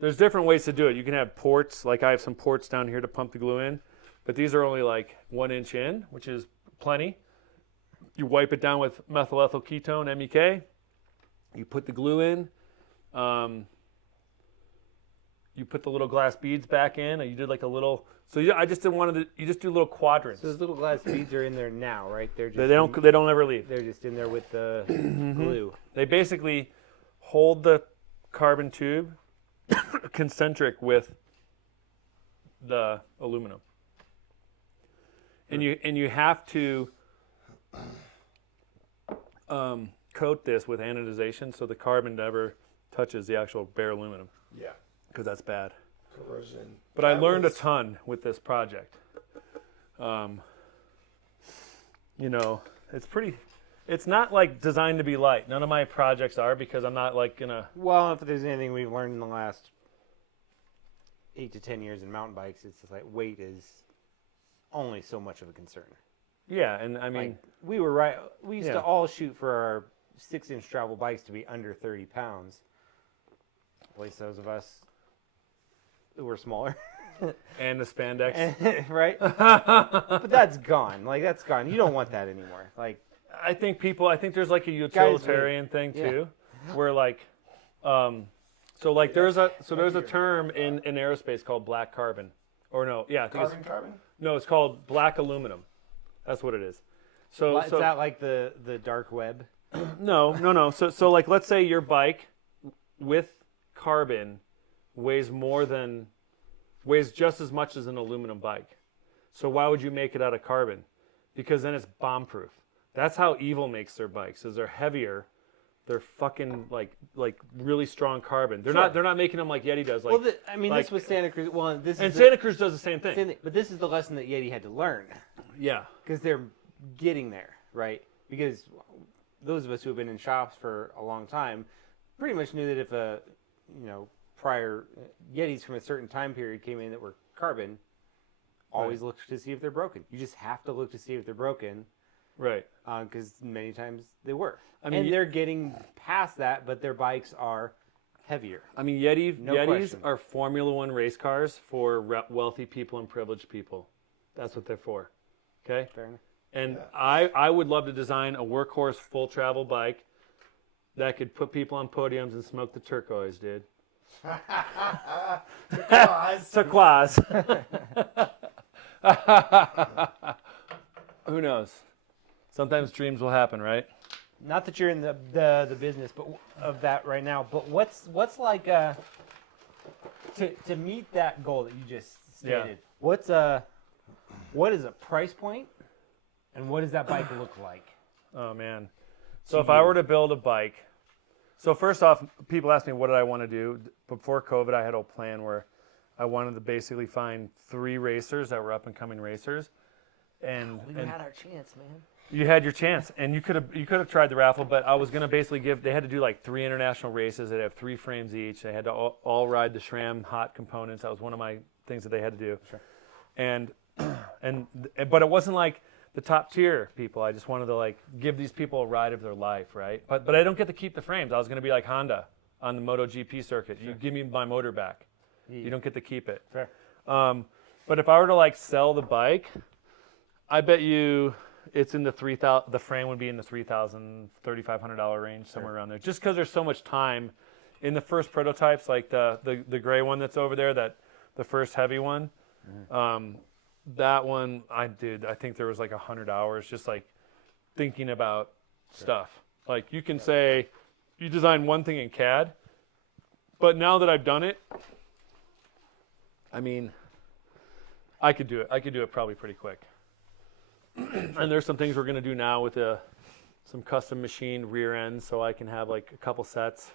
there's different ways to do it. You can have ports, like I have some ports down here to pump the glue in, but these are only like 1 inch in, which is plenty. You wipe it down with methyl ethyl ketone, MEK. You put the glue in. You put the little glass beads back in. You did like a little. So I just didn't want to. You just do little quadrants. So those little glass beads are in there now, right? They're just they don't ever leave. They're just in there with the glue. They basically hold the carbon tube concentric with the aluminum, and you have to coat this with anodization so the carbon never touches the actual bare aluminum. Yeah. Because that's bad. Corrosion. But I learned a ton with this project. It's not like designed to be light. None of my projects are, because I'm not like gonna. Well, if there's anything we've learned in the last 8 to 10 years in mountain bikes, it's just like weight is only so much of a concern. Yeah, and I mean, like, we were right. We used to all shoot for our 6-inch travel bikes to be under 30 pounds. At least those of us who were smaller. And the spandex. Right? But that's gone. Like, that's gone. You don't want that anymore. Like, I think there's like a utilitarian thing too, where like, there's a term in aerospace called black carbon, or no, yeah, I think Carbon? No, it's called black aluminum. That's what it is. So is that like the dark web? No. So like, let's say your bike with carbon weighs just as much as an aluminum bike. So why would you make it out of carbon? Because then it's bomb proof. That's how Evil makes their bikes. Is they're heavier. They're fucking like really strong carbon. They're not making them like Yeti does. Like, this was Santa Cruz. Well, Santa Cruz does the same thing. But this is the lesson that Yeti had to learn. Yeah. Because they're getting there, right? Because those of us who have been in shops for a long time pretty much knew that if prior Yetis from a certain time period came in that were carbon, always look to see if they're broken. You just have to look to see if they're broken. Right. Because many times they were. And they're getting past that, but their bikes are heavier. I mean, Yetis question. are Formula One race cars for wealthy people and privileged people. That's what they're for. Okay? Fair enough. And I would love to design a workhorse full travel bike that could put people on podiums and smoke the turquoise, dude. Turquoise. Who knows? Sometimes dreams will happen, right? Not that you're in the business but of that right now, but what's like to meet that goal that you just stated? Yeah. What is a price point, and what does that bike look like? Oh man. So if I were to build a bike, so first off, people ask me what did I want to do. Before COVID, I had a plan where I wanted to basically find 3 racers that were up and coming racers, and We had our chance, man. you had your chance, and you could have tried the raffle, but I was gonna basically they had to do like 3 international races. They'd have 3 frames each. They had to all ride the SRAM hot components. That was one of my things that they had to do. Sure. But it wasn't like the top tier people. I just wanted to like give these people a ride of their life, right? But I don't get to keep the frames. I was gonna be like Honda on the MotoGP circuit. Sure. You give me my motor back. Yeah. You don't get to keep it. Fair. But if I were to like sell the bike, I bet you it's in the $3,000. The frame would be in the $3,000, $3,500 range, somewhere around there. Just because there's so much time in the first prototypes, like the gray one that's over there, that the first heavy one. Mm-hmm. That one, I think there was like 100 hours just like thinking about stuff. Like you can say you design one thing in CAD, but now that I've done it, I mean, I could do it. I could do it probably pretty quick. And there's some things we're going to do now with some custom machined rear ends, so I can have like a couple sets.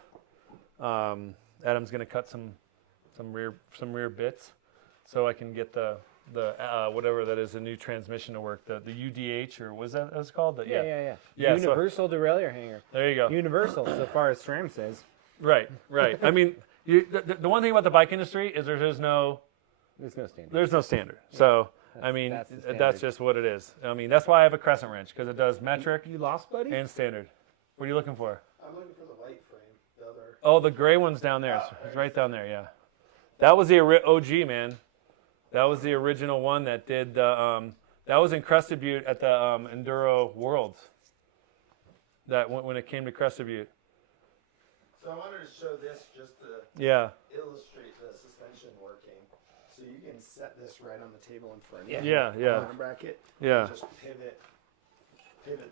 Adam's going to cut some rear bits, so I can get the whatever that is, a new transmission to work. The UDH, or was that what it's called? Yeah. Universal derailleur hanger. There you go. Universal, so far as SRAM says. Right. I mean, the one thing about the bike industry is there's no standard. There's no standard. So I mean, that's just what it is. I mean, that's why I have a crescent wrench, because it does metric. You lost, buddy? And standard. What are you looking for? I'm looking for the white frame. The other. Oh, the gray one's down there. It's right down there. Yeah. That was the OG, man. That was the original one that did the. That was in Crested Butte at the Enduro Worlds. That when it came to Crested Butte. So I wanted to show this just to illustrate the suspension working. So you can set this right on the table in front of you. Yeah. Bottom bracket. Yeah. Just pivot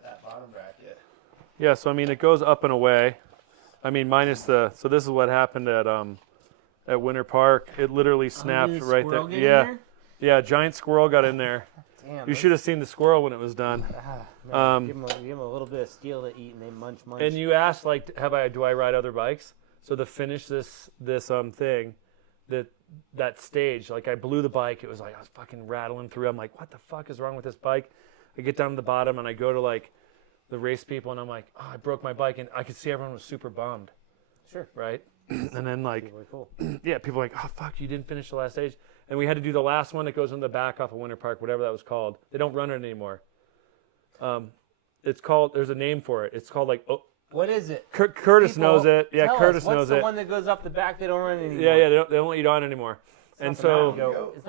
that bottom bracket. Yeah. So I mean, it goes up and away. I mean, minus the. So this is what happened at Winter Park. It literally snapped right there. Yeah. Giant squirrel got in there. Damn, you should have seen the squirrel when it was done. Give them a little bit of steel to eat, and they munch. And you asked, like, do I ride other bikes? So to finish this thing, that stage, like I blew the bike. It was like I was fucking rattling through. I'm like, what the fuck is wrong with this bike? I get down to the bottom and I go to like the race people, and I'm like, oh, I broke my bike, and I could see everyone was super bummed. Sure. Right. And then like, really cool. Yeah, people are like, oh fuck, you didn't finish the last stage. And we had to do the last one that goes in the back off of Winter Park, whatever that was called. They don't run it anymore. It's called. There's a name for it. It's called like. Oh, what is it? Curtis knows it. Yeah, Curtis knows it. What's the one that goes up the back? They don't run anymore. Yeah. They don't let you on anymore. And so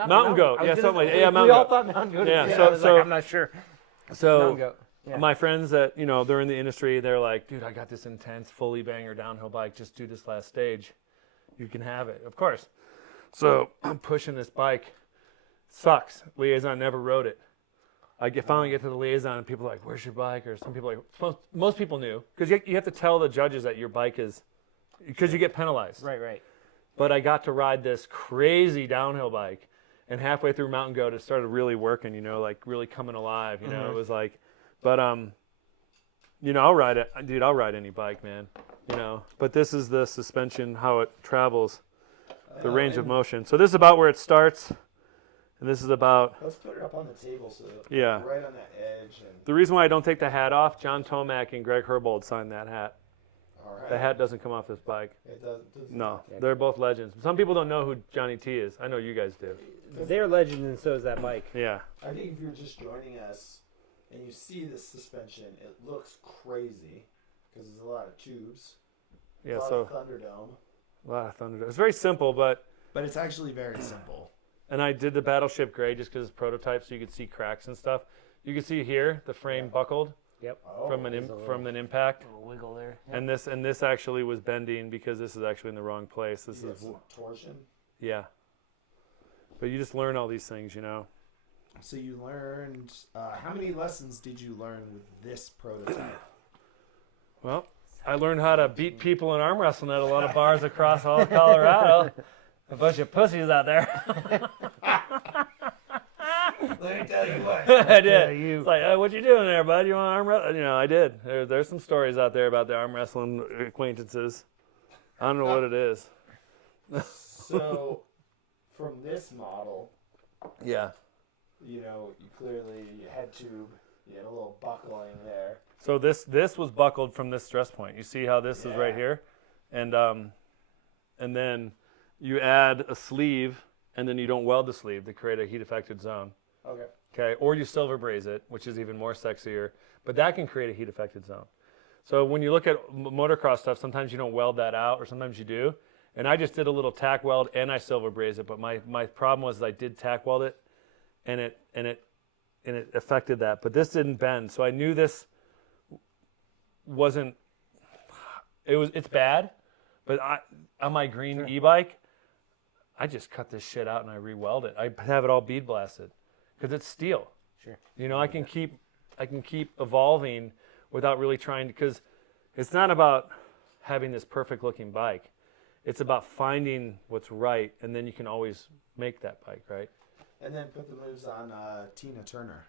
Mountain Goat. Yeah, something like Mountain Goat. We all thought Mountain Goat. Yeah. So I'm not sure. So my friends that they're in the industry, they're like, dude, I got this intense fully banger downhill bike. Just do this last stage. You can have it, of course. So I'm pushing this bike. Sucks. Liaison never rode it. I finally get to the liaison, and people are like, where's your bike? Or some people are like, most people knew. Because you have to tell the judges that your bike is, because you get penalized. Right. But I got to ride this crazy downhill bike, and halfway through Mountain Goat, it started really working, like really coming alive. It was like, but I'll ride it. Dude, I'll ride any bike, man. But this is the suspension, how it travels, the range of motion. So this is about where it starts. And this is about. Let's put it up on the table so yeah, right on that edge. And the reason why I don't take the hat off, John Tomac and Greg Herbold signed that hat. All right. The hat doesn't come off this bike. It doesn't. No, they're both legends. Some people don't know who Johnny T is. I know you guys do. They're legends, and so is that bike. Yeah. I think if you're just joining us and you see this suspension, it looks crazy because there's a lot of tubes. Yeah. A lot so of Thunderdome. A lot of Thunderdome. It's very simple, but it's actually very simple. And I did the Battleship Gray just because it's prototype, so you could see cracks and stuff. You can see here the frame buckled. Yep. From an impact. A little wiggle there. And this actually was bending because this is actually in the wrong place. This is some torsion. Yeah. But you just learn all these things, you know. So you learned, how many lessons did you learn with this prototype? Well, I learned how to beat people in arm wrestling at a lot of bars across all of Colorado. A bunch of pussies out there. Let me tell you what. I did. It's like, what you doing there, bud? You want arm wrestle? You know, I did. There's some stories out there about the arm wrestling acquaintances. I don't know what it is. So, from this model, yeah. you know, you clearly, your head tube, you had a little buckling there. So this was buckled from this stress point. You see how this is right here? And then you add a sleeve, and then you don't weld the sleeve to create a heat-affected zone. Okay. Or you silver braze it, which is even more sexier. But that can create a heat-affected zone. So when you look at motocross stuff, sometimes you don't weld that out, or sometimes you do. And I just did a little tack weld, and I silver braze it. But my problem was I did tack weld it, and it affected that. But this didn't bend, so I knew this wasn't. It's bad, but on my green e-bike, I just cut this shit out and I re-weld it. I have it all bead blasted because it's steel. Sure. You know, I can keep evolving without really trying to, because it's not about having this perfect looking bike. It's about finding what's right, and then you can always make that bike, right? And then put the moves on Tina Turner.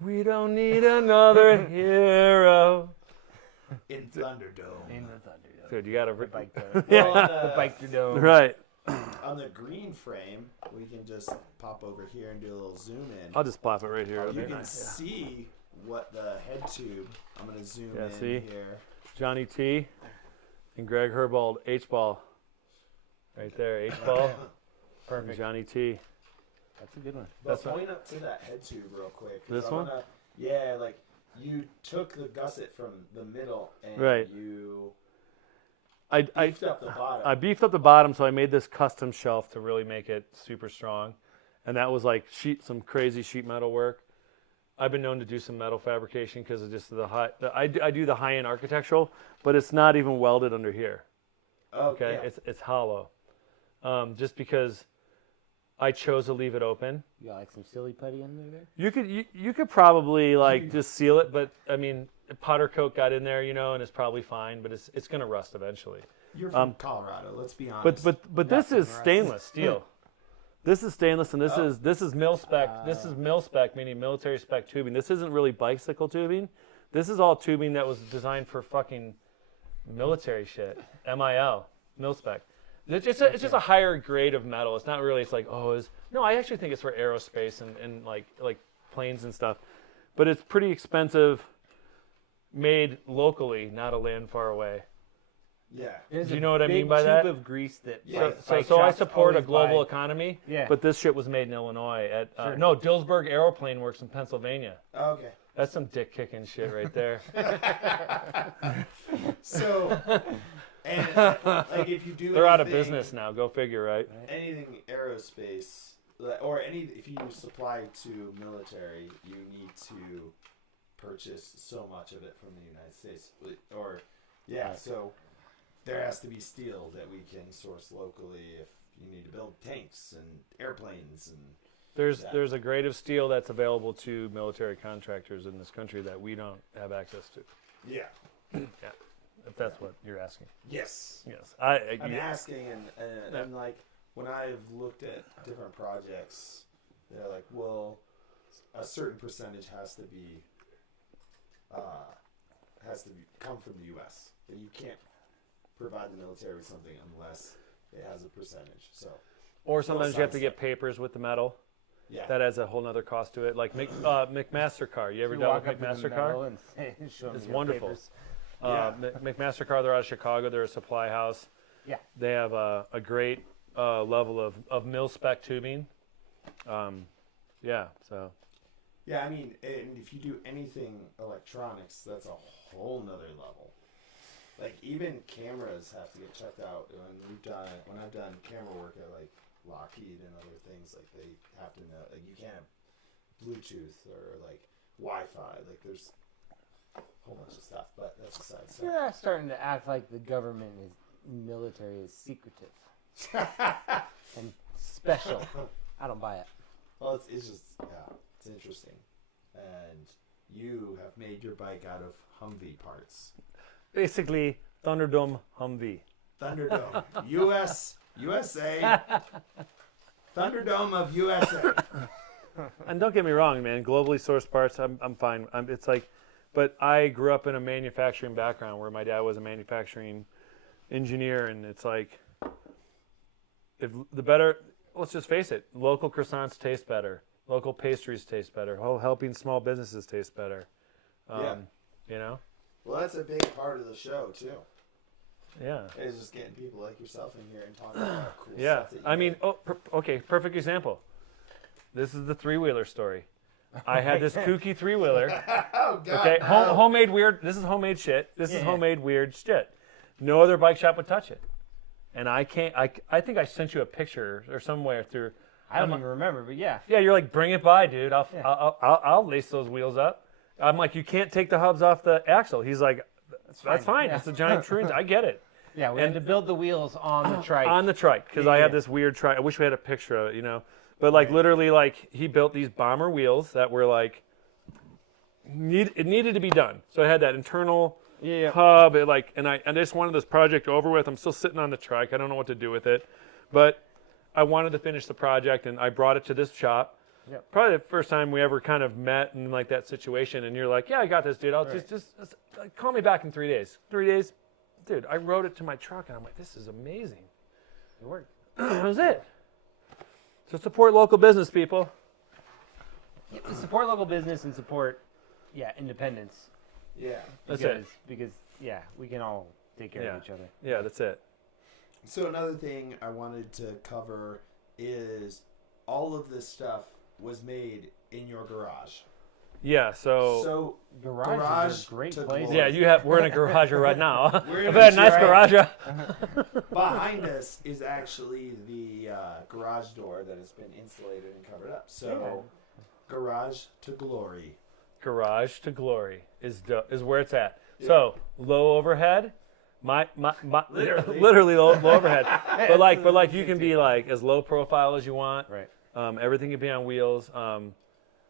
We don't need another hero. In Thunderdome. In the Thunderdome. Dude, you got to... The bike dome. The bike dome. Right. On the green frame, we can just pop over here and do a little zoom in. I'll just plop it right here. You can see what the head tube, I'm going to zoom in see? here. Johnny T and Greg Herbold, H-ball. Right there, H-ball. Perfect. Johnny T. That's a good one. But point up to that head tube real quick. This one? Yeah, like you took the gusset from the middle and you beefed up the bottom. I beefed up the bottom, so I made this custom shelf to really make it super strong. And that was like some crazy sheet metal work. I've been known to do some metal fabrication because of just I do the high-end architectural, but it's not even welded under here. Okay, yeah. It's hollow. Just because I chose to leave it open. You got like some silly putty under there? You could probably like just seal it, but I mean powder coat got in there, you know, and it's probably fine, but it's gonna rust eventually. You're from Colorado, let's be honest. But this is stainless steel. This is stainless, and this is mil spec. This is mil spec, meaning military spec tubing. This isn't really bicycle tubing. This is all tubing that was designed for fucking military shit. Mil spec. It's just a higher grade of metal. It's not really. It's like no. I actually think it's for aerospace and like planes and stuff. But it's pretty expensive. Made locally, not a land far away. Yeah. Do you know what I mean by that? Tube of grease that. So I support a global economy. Yeah. But this shit was made in Illinois at Dillsburg Aeroplane Works in Pennsylvania. Okay. That's some dick kicking shit right there. So, and like if you do, they're out of business now. Go figure, right? Anything aerospace, or if you supply to military, you need to purchase so much of it from the United States, so there has to be steel that we can source locally if you need to build tanks and airplanes and. There's a grade of steel that's available to military contractors in this country that we don't have access to. Yeah. Yeah. If that's what you're asking. Yes. Yes. I'm asking, and like when I've looked at different projects, they're like, well, a certain percentage has to come from the U.S. and you can't provide the military with something unless it has a percentage. So. Or sometimes you have to get papers with the metal. Yeah. That adds a whole other cost to it. Like McMastercar. You ever dealt with McMastercar? It's wonderful. McMastercar, they're out of Chicago. They're a supply house. Yeah. They have a great level of mil-spec tubing. So. Yeah, I mean, and if you do anything electronics, that's a whole nother level. Like, even cameras have to get checked out. When I've done camera work at, like, Lockheed and other things, like, they have to know, like, you can't have Bluetooth or, like, Wi-Fi. Like, there's whole bunch of stuff, but that's aside. So. You're starting to act like the government is military is secretive and special. I don't buy it. Well, it's just, it's interesting. And you have made your bike out of Humvee parts. Basically, Thunderdome Humvee. Thunderdome. USA. Thunderdome of USA. And don't get me wrong, man. Globally sourced parts, I'm fine. It's like, but I grew up in a manufacturing background where my dad was a manufacturing engineer, and it's like, if the better, let's just face it, local croissants taste better, local pastries taste better, helping small businesses taste better. You know. Well, that's a big part of the show too. Yeah. It's just getting people like yourself in here and talking about cool Yeah. stuff. I mean, okay, perfect example. This is the three-wheeler story. I had this kooky three-wheeler. Oh, God. Okay, no. homemade weird. This is homemade shit. This is homemade weird shit. No other bike shop would touch it. And I can't. I think I sent you a picture or somewhere through. I don't even remember, but yeah. Yeah, you're like, bring it by, dude. I'll lace those wheels up. I'm like, you can't take the hubs off the axle. He's like, that's fine. Yeah. It's a giant true. I get it. Yeah, we had to build the wheels on the trike. On the trike, because I had this weird trike. I wish we had a picture of it, you know. But like literally, like he built these bomber wheels that were like, it needed to be done. So I had that internal hub. And I just wanted this project over with. I'm still sitting on the trike. I don't know what to do with it, but I wanted to finish the project, and I brought it to this shop. Yep. Probably the first time we ever kind of met in like that situation, and you're like, yeah, I got this, dude. I'll just call me back in 3 days. 3 days, dude. I rode it to my truck, and I'm like, this is amazing. It worked. That was it. So support local business, people. Yeah, support local business and support, independence. Yeah. That's it. Because we can all take care of each other. Yeah, that's it. So another thing I wanted to cover is all of this stuff was made in your garage. Yeah, so Garage is a great to place. glory. yeah, we're in a garage right now. We're I've in had a a nice garage. garage. Behind us is actually the garage door that has been insulated and covered up. So, garage to glory. Garage to glory is where it's at. Yeah. So low overhead, my literally low overhead. but like you can be like as low profile as you want. Right. Everything can be on wheels.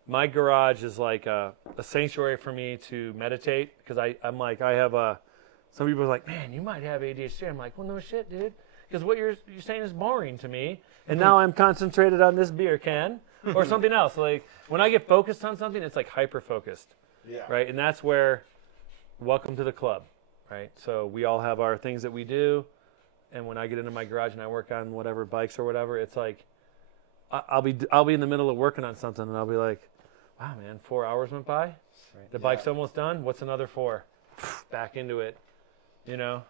My garage is like a sanctuary for me to meditate, because I'm like, I have some people are like, man, you might have ADHD. I'm like, well, no shit, dude. Because what you're saying is boring to me. And now I'm concentrated on this beer can or something else. Like when I get focused on something, it's like hyper focused. Yeah. Right. And that's where, welcome to the club. Right. So we all have our things that we do. And when I get into my garage and I work on whatever bikes or whatever, it's like, I'll be in the middle of working on something, and I'll be like, wow, man, 4 hours went by. Right. The bike's almost done. What's another 4? Back into it, you know.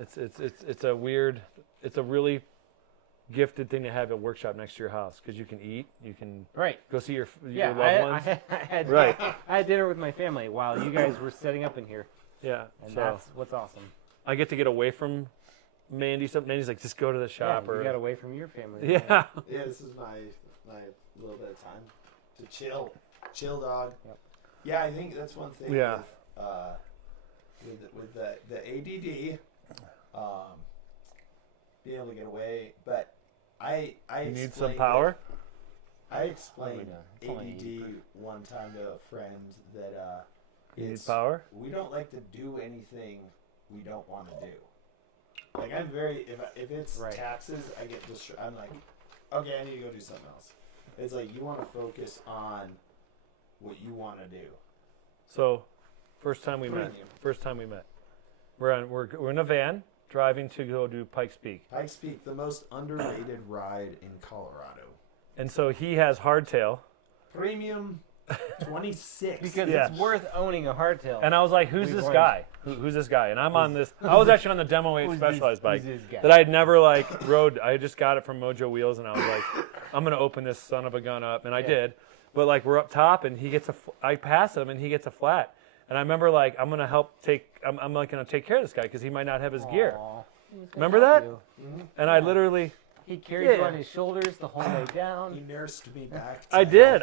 It's a really gifted thing to have a workshop next to your house, because you can eat, you can go see your loved ones. I had dinner with my family while you guys were setting up in here. Yeah, and that's what's awesome. I get to get away from Mandy. Mandy's like, just go to the shop. You got away from your family. Yeah. Yeah, this is my little bit of time to chill, dog. Yep. Yeah, I think that's one thing. Yeah. With the ADD, being able to get away, but I need some power. I explained ADD one time to a friend that you need power. We don't like to do anything we don't want to do. Like I'm very if it's taxes, I get I'm like, okay, I need to go do something else. It's like you want to focus on what you want to do. So, first time we met. We're in a van driving to go do Pikes Peak. Pikes Peak, the most underrated ride in Colorado. And so he has hardtail. Premium 26. Because it's worth owning a hardtail. And I was like, who's this guy? Who's this guy? And I'm on this. I was actually on the Demo 8 Specialized bike that I had never rode. I just got it from Mojo Wheels, and I was like, I'm going to open this son of a gun up. And I did. But we're up top, and I pass him, and he gets a flat. And I remember I'm going to going to take care of this guy because he might not have his gear. Remember that? Mm-hmm. And I literally He carried you on his shoulders the whole way He down. nursed me back. I did.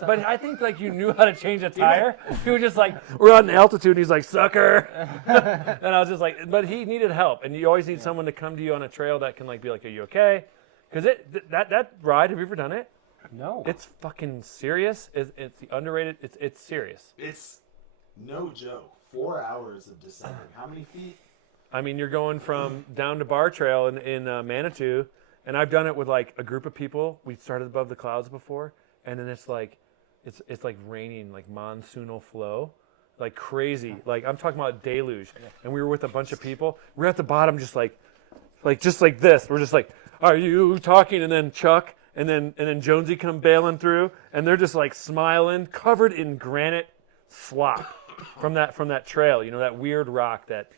But I think like you knew how to change a tire. He was just like, we're on altitude. And he's like, sucker. And I was just like, but he needed help, and you always need someone to come to you on a trail that can like be like, are you okay? Because that ride, have you ever done it? No. It's fucking serious. It's the underrated. It's serious. It's no joke. 4 hours of descending. How many feet? I mean, you're going from down to Bar Trail in Manitou, and I've done it with like a group of people. We started above the clouds before, and then it's like raining, like monsoonal flow, like crazy. Like I'm talking about deluge, and we were with a bunch of people. We're at the bottom, just like this. We're just like, are you talking? And then Chuck, and then Jonesy come bailing through, and they're just like smiling, covered in granite slop from that trail. You know, that weird rock that.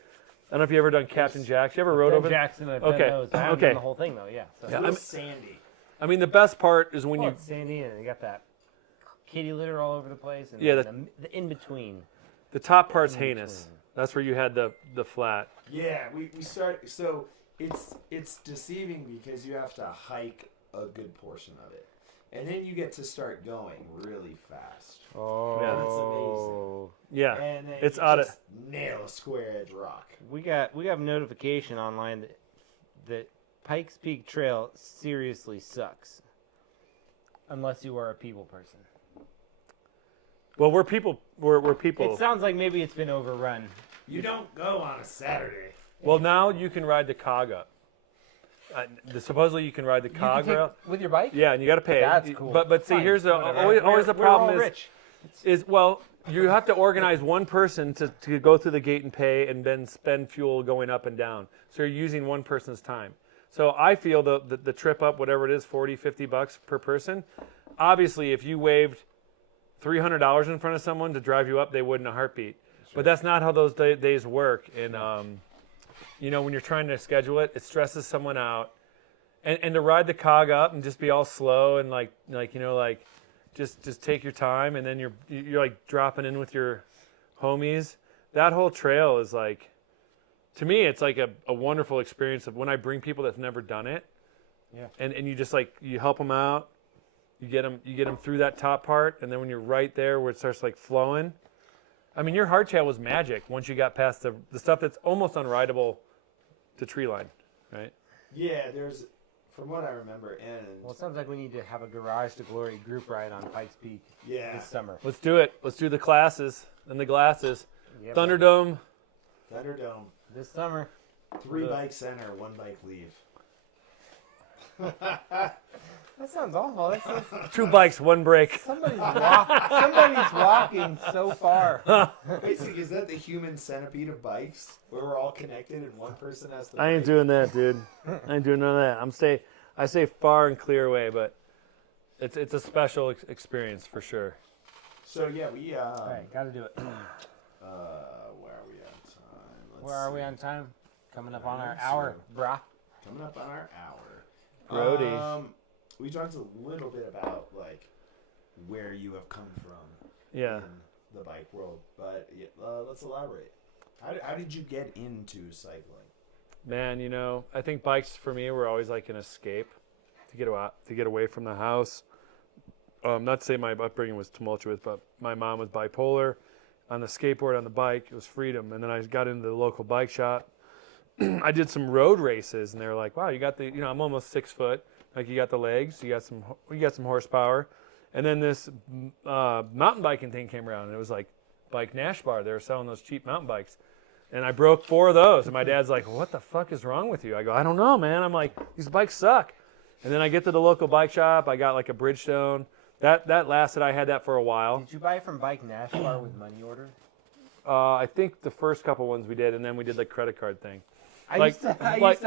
I don't know if you ever done Captain Jack's. You ever rode over? Jackson, I've Okay. done those. I haven't done the whole thing though. Yeah. So. Yeah, It's sandy. I mean, the best part is when It's sandy and you got that kitty litter all over the place. And Yeah, the in between. the top part's heinous. That's where you had the flat. Yeah, we start. So it's deceiving because you have to hike a good portion of it, and then you get to start going really fast. Oh, Yeah. That's amazing. Yeah, And then it's you out of. just nail a square edge rock. we got a notification online that Pikes Peak Trail seriously sucks, unless you are a people person. Well, we're people. We're people. It sounds like maybe it's been overrun. You don't go on a Saturday. Well, now you can ride the cog up. Supposedly you can ride the cog rail. With your bike? Yeah, and you got to pay. That's cool. But see, Fine, here's whatever. always the We're problem all is rich. you have to organize one person to go through the gate and pay, and then spend fuel going up and down. So you're using one person's time. So I feel the trip up, whatever it is, $40-$50 per person. Obviously, if you waved $300 in front of someone to drive you up, they would in a heartbeat. Sure. But that's not how those days work. And you know, when you're trying to schedule it, it stresses someone out. And to ride the cog up and just be all slow and like you know, like just take your time, and then you're like dropping in with your homies. That whole trail is like, to me, it's like a wonderful experience of when I bring people that's never done it. Yeah. And you just like, you help them out, you get them through that top part, and then when you're right there where it starts like flowing. I mean, your hardtail was magic once you got past the stuff that's almost unrideable to tree line, right? Yeah, there's, from what I remember, and Well, it sounds like we need to have a Garage to Glory group ride on Pikes Peak this summer. Let's do it. Let's do the classes and the glasses. Yeah, Thunderdome. Thunderdome. This summer. 3 bikes enter, 1 bike leave. That sounds awful. That sounds, 2 bikes, 1 break. somebody's walking so far. Basically, is that the human centipede of bikes, where we're all connected and one person has to? I ain't doing that, dude. I ain't doing none of that. I say far and clear away, but it's a special experience for sure. So yeah, we All right, got to do it. where are we on time? Where are we on time? Coming up on our hour, brah. Coming up on our hour. Brody. We talked a little bit about like where you have come from. Yeah. In the bike world, but let's elaborate. How did you get into cycling? Man, you know, I think bikes for me were always like an escape to get away from the house. Not to say my upbringing was tumultuous, but my mom was bipolar. On the skateboard, on the bike, it was freedom. And then I got into the local bike shop. I did some road races, and they were like, "Wow, you got I'm almost 6 foot. Like you got the legs, you got some horsepower." And then this mountain biking thing came around, and it was like Bike Nash Bar. They were selling those cheap mountain bikes. And I broke 4 of those, and my dad's like, "What the fuck is wrong with you?" I go, "I don't know, man." I'm like, "These bikes suck." And then I get to the local bike shop. I got like a Bridgestone. That lasted. I had that for a while. Did you buy from Bike Nash Bar with money order? I think the first couple ones we did, and then we did the credit card thing. I used to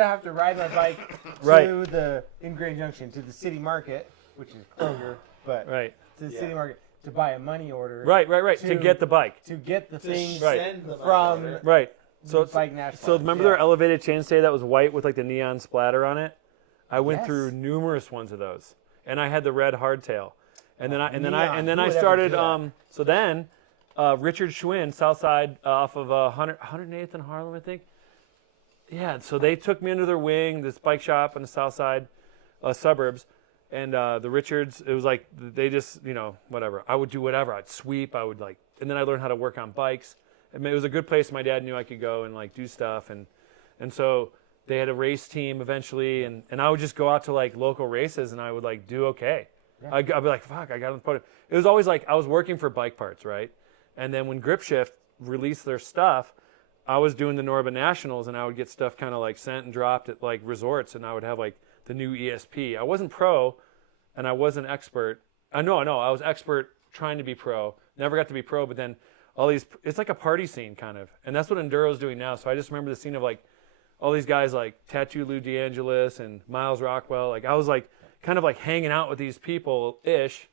have to ride my bike Right. to the in Grand Junction to the city market, which is Kroger, but Right. to the city market to buy a money order. Right. To get the bike. To get the things Send the from bike. Right. So Bike Nash Bar. So remember their elevated chainstay that was white with like the neon splatter on it? I went Yes. through numerous ones of those, and I had the red hardtail, and then I Who would started. ever do So then, Richard Schwinn, Southside off of 108th and Harlem, I think. Yeah, so they took me under their wing. This bike shop on the South Side, suburbs. And the Richards, it was like they just, whatever. I would do whatever. I'd sweep. I would and then I learned how to work on bikes. I mean, it was a good place. My dad knew I could go and do stuff. And so they had a race team eventually. And I would just go out to local races and I would do okay. Yeah. I'd be like, fuck, I got on the podium. It was always I was working for Bike Parts, right? And then when Grip Shift released their stuff, I was doing the Norba Nationals and I would get stuff kind of sent and dropped at resorts and I would have the new ESP. I wasn't pro and I wasn't expert. I was expert trying to be pro. Never got to be pro, but then all these, it's like a party scene kind of. And that's what Enduro's doing now. So I just remember the scene of all these guys Tattoo Lou DeAngelis and Miles Rockwell. I was kind of hanging out with these people-ish.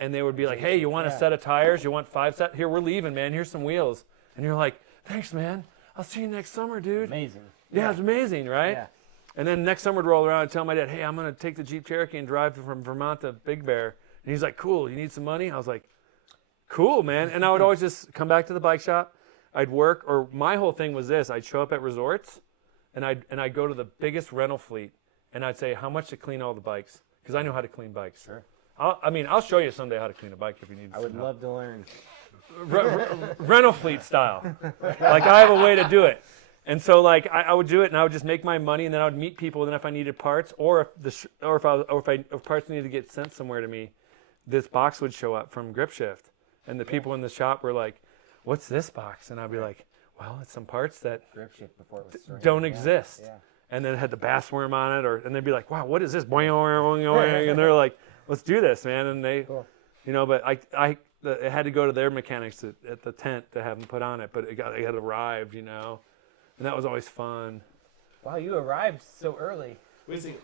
And they would be like, hey, you want a set of tires? You want 5 sets? Here, we're leaving, man. Here's some wheels. And you're like, thanks, man. I'll see you next summer, dude. Amazing. Yeah, it's amazing, right? Yeah. And then next summer would roll around and tell my dad, hey, I'm going to take the Jeep Cherokee and drive from Vermont to Big Bear. And he's like, cool, you need some money? I was like, cool, man. And I would always just come back to the bike shop. I'd work, or my whole thing was this. I'd show up at resorts, and I'd go to the biggest rental fleet, and I'd say, how much to clean all the bikes? Because I know how to clean bikes. Sure. I'll show you someday how to clean a bike if you need. I would love to learn. Rental fleet style. I have a way to do it. And so I would do it and I would just make my money and then I would meet people and then if I needed parts or if parts needed to get sent somewhere to me, this box would show up from Grip Shift. And the people in the shop were like, what's this box? And I'd be like, well, it's some parts that Grip Shift before it was don't exist. Yeah. And then it had the bass worm on it and they'd be like, wow, what is this? Boing, boing, boing. And they're like, let's do this, man. And they, but it had to go to their mechanics at the tent to have them put on it, but it had arrived, and that was always fun. Wow, you arrived so early.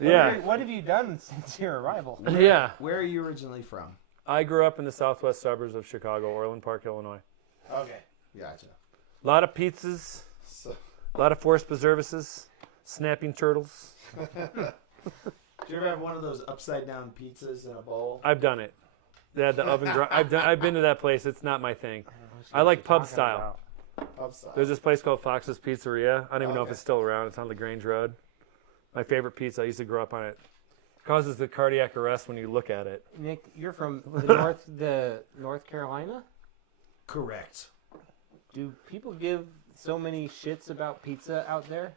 Yeah. What have you done since your arrival? Yeah. Where are you originally from? I grew up in the southwest suburbs of Chicago, Orland Park, Illinois. Okay, gotcha. A lot of pizzas, a lot of forced preserves, snapping turtles. Do you ever have one of those upside down pizzas in a bowl? I've done it. They had the oven dry. I've been to that place. It's not my thing. I like pub style. There's this place called Fox's Pizzeria. I don't even know if it's still around. It's on LaGrange Road. My favorite pizza. I used to grow up on it. Causes the cardiac arrest when you look at it. Nick, you're from the North Carolina? Correct. Do people give so many shits about pizza out there?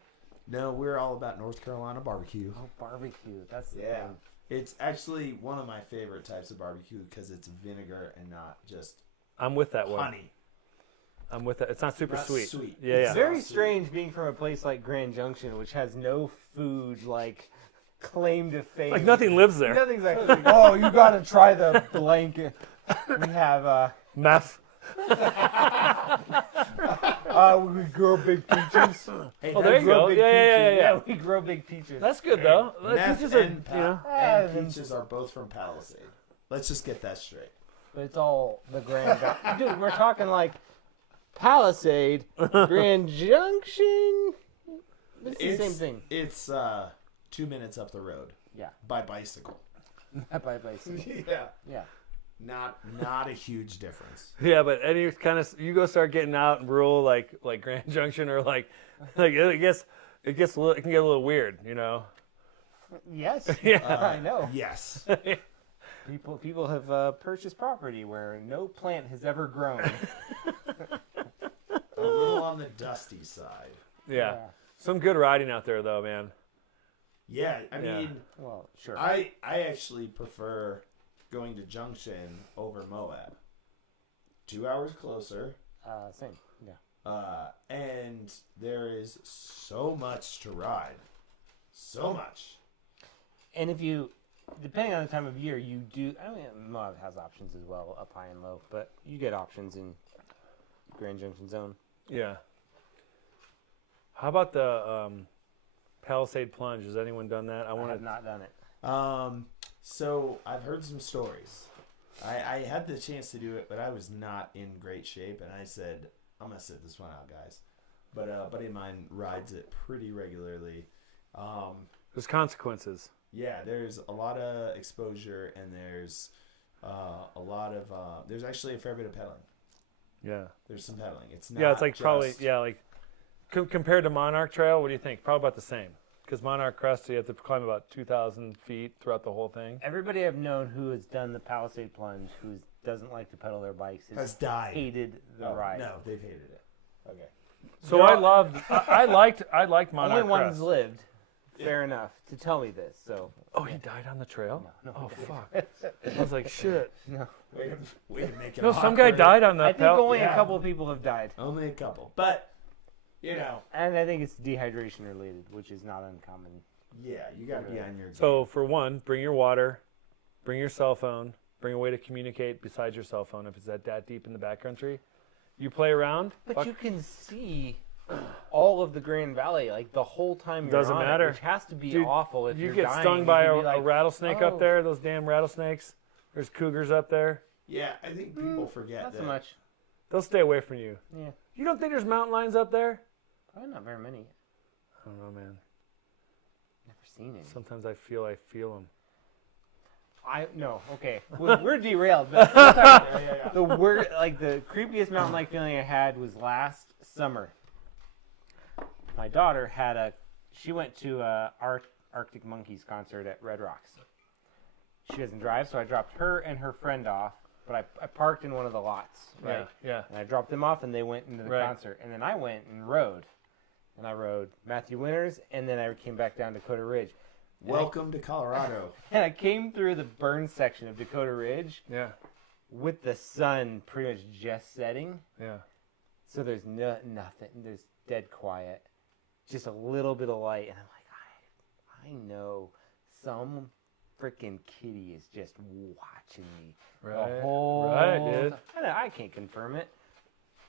No, we're all about North Carolina barbecue. Oh, barbecue. That's the thing. It's actually one of my favorite types of barbecue because it's vinegar and not just I'm with that one. honey. I'm with that. It's not super sweet. Yeah, It's yeah. very strange being from a place like Grand Junction, which has no food claim to fame. Nothing lives there. Nothing's oh, you gotta try the blanket. We have Meth. we grow big peaches. Hey, Oh, there you go. Yeah. We grow big peaches. That's good though. Meth Peaches and peaches are both from Palisade. Let's just get that straight. But it's all the Grand Junction. Dude, we're talking Palisade, Grand Junction. It's the same thing. It's 2 minutes up the road. Yeah. By bicycle. By bicycle. Yeah. Not a huge difference. Yeah, but any kind of you go start getting out in rural like Grand Junction or it can get a little weird, Yes. Yeah. I know. Yes. People have purchased property where no plant has ever grown. A little on the dusty side. Yeah. Some good riding out there though, man. Yeah, I mean, well, sure. I actually prefer going to Junction over Moab. 2 hours closer. Same. Yeah. And there is so much to ride. So much. And if you, depending on the time of year, you do. I mean, Moab has options as well, up high and low, but you get options in Grand Junction Zone. Yeah. How about the Palisade Plunge? Has anyone done that? I have not done it. So I've heard some stories. I had the chance to do it, but I was not in great shape, and I said, I'm going to sit this one out, guys. But a buddy of mine rides it pretty regularly. There's consequences. Yeah, there's a lot of exposure, and there's a lot of there's actually a fair bit of pedaling. Yeah. There's some pedaling. It's not. Yeah, it's just, probably compared to Monarch Trail. What do you think? Probably about the same. because Monarch Crest, you have to climb about 2,000 feet throughout the whole thing. Everybody I've known who has done the Palisade Plunge, who doesn't like to pedal their bikes, Has died. hated the ride. No, they've hated it. Okay. So I liked Monarch Only one's Crest. lived, fair enough, to tell me this. So. Oh, he died on the trail? No, Oh, fuck. I was like, shit. No. Way to make it No, some guy awkward. died on I that. think only a couple of people have died. Only a couple. But, you know. And I think it's dehydration related, which is not uncommon. Yeah, you got to be on your game. So for one, bring your water, bring your cell phone, bring a way to communicate besides your cell phone if it's that deep in the backcountry. You play around. But you can see all of the Grand Valley like the whole time you're Doesn't on matter. it, which has to be Dude, awful if you you're get dying. stung You by can a be like, rattlesnake "Oh." up there, those damn rattlesnakes. There's cougars up there. Yeah, I think people forget Not that. so much. They'll stay away from you. Yeah, You don't think there's mountain lions up there? probably not very many. I don't know, man. Never seen any. Sometimes I feel them. Okay, we're derailed. But sometimes the creepiest mountain like feeling I had was last summer. My daughter she went to a Arctic Monkeys concert at Red Rocks. She doesn't drive, so I dropped her and her friend off. But I parked in one of the lots, right? Yeah. And I dropped them off, and they went into the concert. And then I went and rode. And I rode Matthew Winters, and then I came back down Dakota Ridge. Welcome to Colorado. And I came through the burn section of Dakota Ridge Yeah. with the sun pretty much just setting. Yeah. So there's nothing. There's dead quiet. Just a little bit of light. And I'm like, I know some freaking kitty is just watching me. Right. The whole dude. I can't confirm it.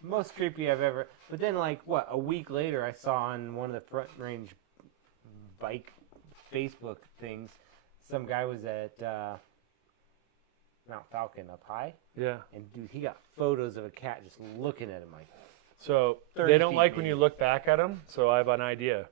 Most creepy I've ever. But then, a week later, I saw on one of the Front Range bike Facebook things, some guy was at Mount Falcon up high. Yeah. And, dude, he got photos of a cat just looking at him like. So 30 they don't feet, like when maybe. you look back at them. So I have an idea.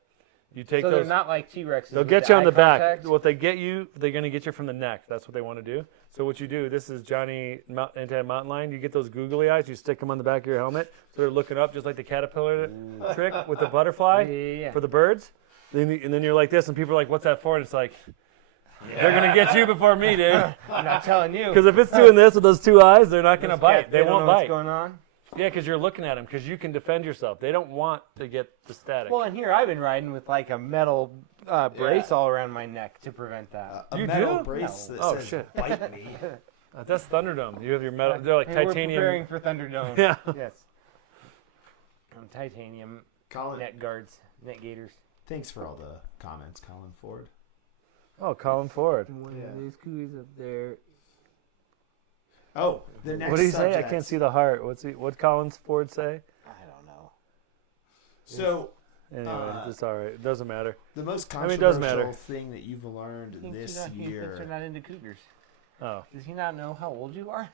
You take So those. they're not like T-Rexes. They'll with get the you on eye the back. contact? What they get you, they're going to get you from the neck. That's what they want to do. So what you do, this is Johnny Anti-Mountain Lion. You get those googly eyes. You stick them on the back of your helmet. So they're looking up just like the caterpillar trick with the butterfly Yeah. for the birds. And then you're like this, and people are like, what's that for? And it's like, they're going to get you before me, dude. I'm not telling you. Because if it's doing this with those two eyes, they're not going to Those bite. cats, They don't won't know bite. What's going on? Yeah, because you're looking at them, because you can defend yourself. They don't want to get the static. Well, and here I've been riding with like a metal brace all around my neck to prevent that. A You metal do? brace No. that says, Shit. bite me. That's Thunderdome. You have your metal. They're like Hey, titanium. We're preparing for Thunderdome. Yeah. Yes. Titanium Colin, net guards, net gaiters. thanks for all the comments, Colin Ford. Oh, Colin Ford. One Yeah. of those cougars up there. Oh, the next What did he say? I subject. can't see the heart. What Colin Ford say? I don't know. So, Anyway, it's all right. It doesn't matter. the most I mean, it does controversial matter. thing that you've learned He thinks this you're not- He thinks year. you're not into cougars. Oh, Does he not know how old you are?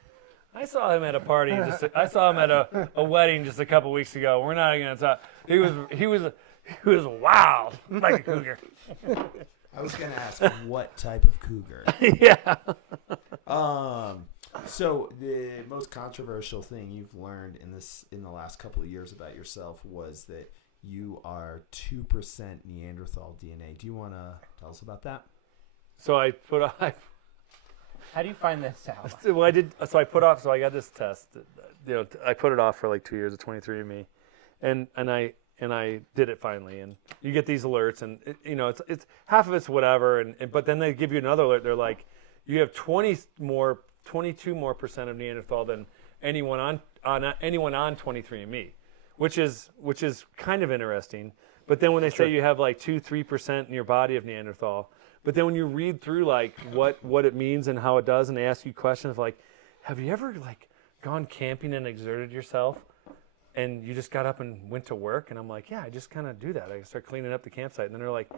I saw him at a party. I saw him at a wedding just a couple weeks ago. We're not even gonna talk. He was wild like a cougar. I was going to ask what type of cougar. Yeah. So the most controversial thing you've learned in the last couple of years about yourself was that you are 2% Neanderthal DNA. Do you want to tell us about that? So I How do you find this out? well, I did. So I put off. So I got this test. I put it off for like 2 years. The 23andMe, and I did it finally. And you get these alerts, and it's half of it's whatever, but then they give you another alert. They're like, you have 22% of Neanderthal than anyone on 23andMe, which is kind of interesting. But then when they say you have like 2-3% in your body of Neanderthal. But then when you read through like what it means and how it does, and they ask you questions like, have you ever like gone camping and exerted yourself, and you just got up and went to work? And I'm like, yeah, I just kind of do that. I start cleaning up the campsite, and then they're like,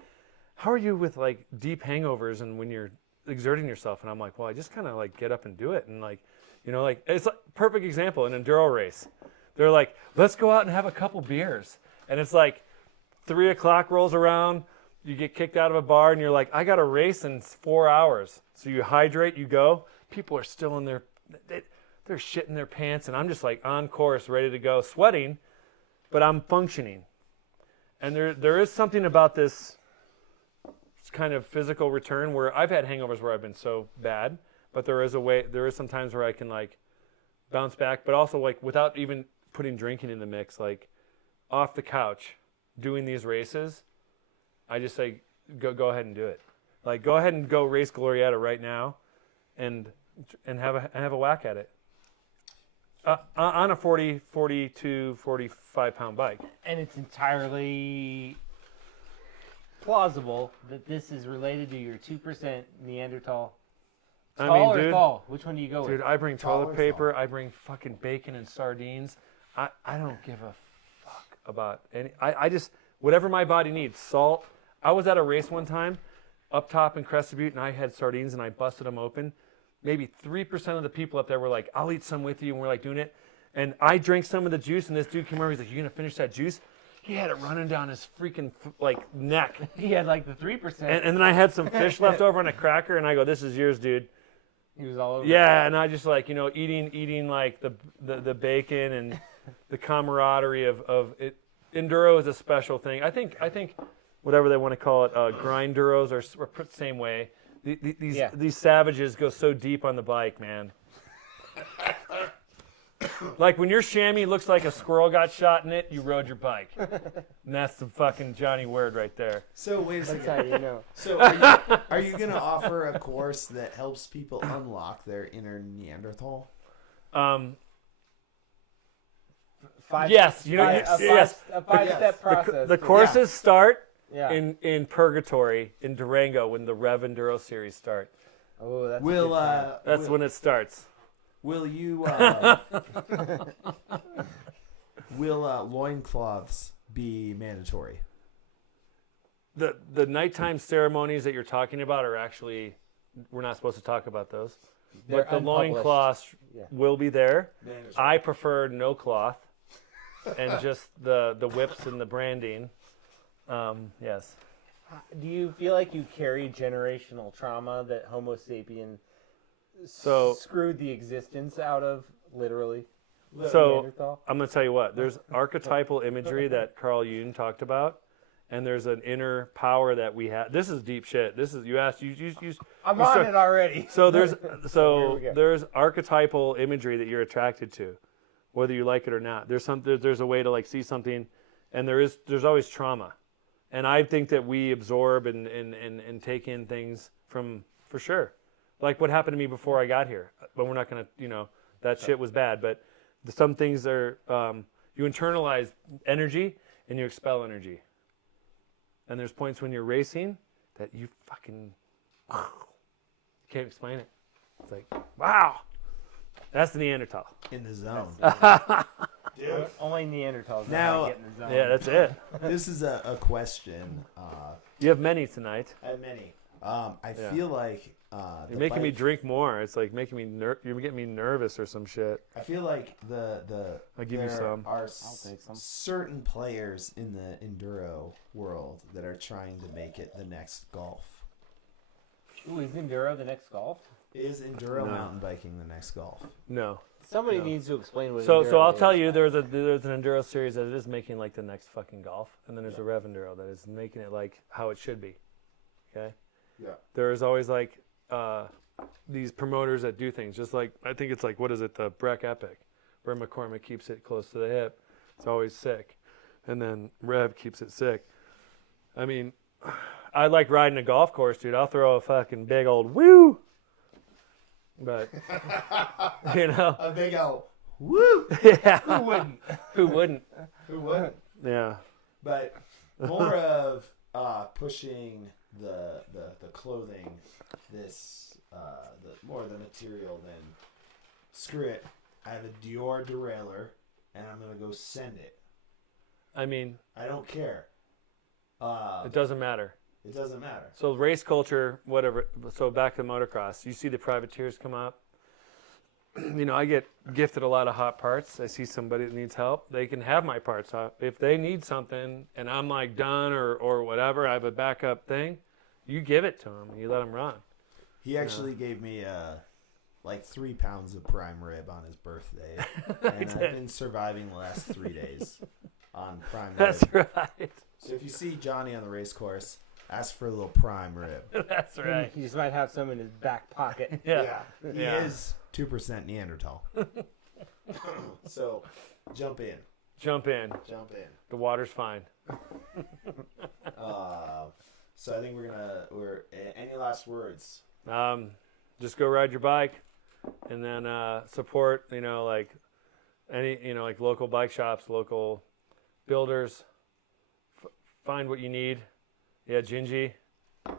how are you with like deep hangovers and when you're exerting yourself? And I'm like, well, I just kind of like get up and do it, and like it's like perfect example, an enduro race. They're like, let's go out and have a couple beers, and it's like 3 o'clock rolls around. You get kicked out of a bar, and you're like, I got a race in 4 hours. So you hydrate, you go. People are still in they're shitting their pants, and I'm just like on course, ready to go, sweating, but I'm functioning. And there is something about this kind of physical return where I've had hangovers where I've been so bad, but there is some times where I can like bounce back, but also like without even putting drinking in the mix, like off the couch doing these races, I just say go ahead and do it. Like go ahead and go race Glorietta right now, and have a whack at it. On a 42, 45 pound bike. And it's entirely plausible that this is related to your 2% Neanderthal. Tall or tall? Which one do you go with? Dude, I bring toilet paper. I bring fucking bacon and sardines. I don't give a fuck about any. I just, whatever my body needs. Salt. I was at a race one time up top in Crested Butte, and I had sardines, and I busted them open. Maybe 3% of the people up there were like, I'll eat some with you, and we're like doing it. And I drank some of the juice, and this dude came over. He's like, you going to finish that juice? He had it running down his freaking neck. He had like the 3%. And then I had some fish left over on a cracker, and I go, this is yours, dude. He was all over. Yeah, and I just like, eating like the bacon and the camaraderie of it. Enduro is a special thing. I think whatever they want to call it, grinduros are put the same way. These savages go so deep on the bike, man. Like when your chamois looks like a squirrel got shot in it, you rode your bike. And that's the fucking Johnny word right there. So wait a second. That's how you know. So are you going to offer a course that helps people unlock their inner Neanderthal? Yes. A five-step process. The courses start in Purgatory in Durango when the Rev Enduro series start. Oh, that's that's when it starts. Will you will loincloths be mandatory? The nighttime ceremonies that you're talking about are actually, we're not supposed to talk about those. But the loincloths will be there. Mandatory. I prefer no cloth and just the whips and the branding. Yes. Do you feel like you carry generational trauma that Homo sapien screwed the existence out of, literally? So I'm going to tell you what. There's archetypal imagery that Carl Jung talked about, and there's an inner power that we have. This is deep shit. This is I'm on it already. So there's archetypal imagery that you're attracted to, whether you like it or not. There's a way to like see something, and there's always trauma. And I think that we absorb and take in things for sure. Like what happened to me before I got here. But we're not going to, that shit was bad. But some things are, you internalize energy and you expel energy. And there's points when you're racing that you fucking, you can't explain it. It's like, wow, that's the Neanderthal. In the zone. Dude. Only Neanderthals now get in the zone. Yeah, that's it. This is a question. You have many tonight. I have many. I feel like you're making me drink more. It's like making me you're getting me nervous or some shit. I feel like I'll give you some. Are certain players in the enduro world that are trying to make it the next golf. Ooh, is enduro the next golf? Is enduro mountain biking the next golf? No. Somebody needs to explain what. So I'll is. tell you, there's an enduro series that is making like the next fucking golf, and then there's a Rev Enduro that is making it like how it should be. Okay. Yeah. There's always like these promoters that do things, just like I think it's like what is it, the Breck Epic, where McCormick keeps it close to the hip. It's always sick, and then Rev keeps it sick. I mean, I like riding a golf course, dude. I'll throw a fucking big old woo. But a big old woo. Yeah. Who wouldn't? Who wouldn't? Who wouldn't? Yeah. But more of pushing the clothing, more the material than screw it. I have a Dior derailleur and I'm gonna go send it. I mean, I don't care. It doesn't matter. It doesn't matter. So race culture, whatever. So back to motocross. You see the privateers come up. I get gifted a lot of hot parts. I see somebody that needs help. They can have my parts. If they need something and I'm like done or whatever, I have a backup thing. You give it to them and you let them run. He actually gave me like 3 pounds of prime rib on his birthday. And I've been surviving the last 3 days on prime rib. That's right. So if you see Johnny on the race course, Ask for a little prime rib. That's right. He just might have some in his back pocket. Yeah. He is 2% Neanderthal. So, jump in. Jump in. The water's fine. So I think we're any last words? Just go ride your bike, and then support, like like local bike shops, local builders. Find what you need. Yeah, Gingy.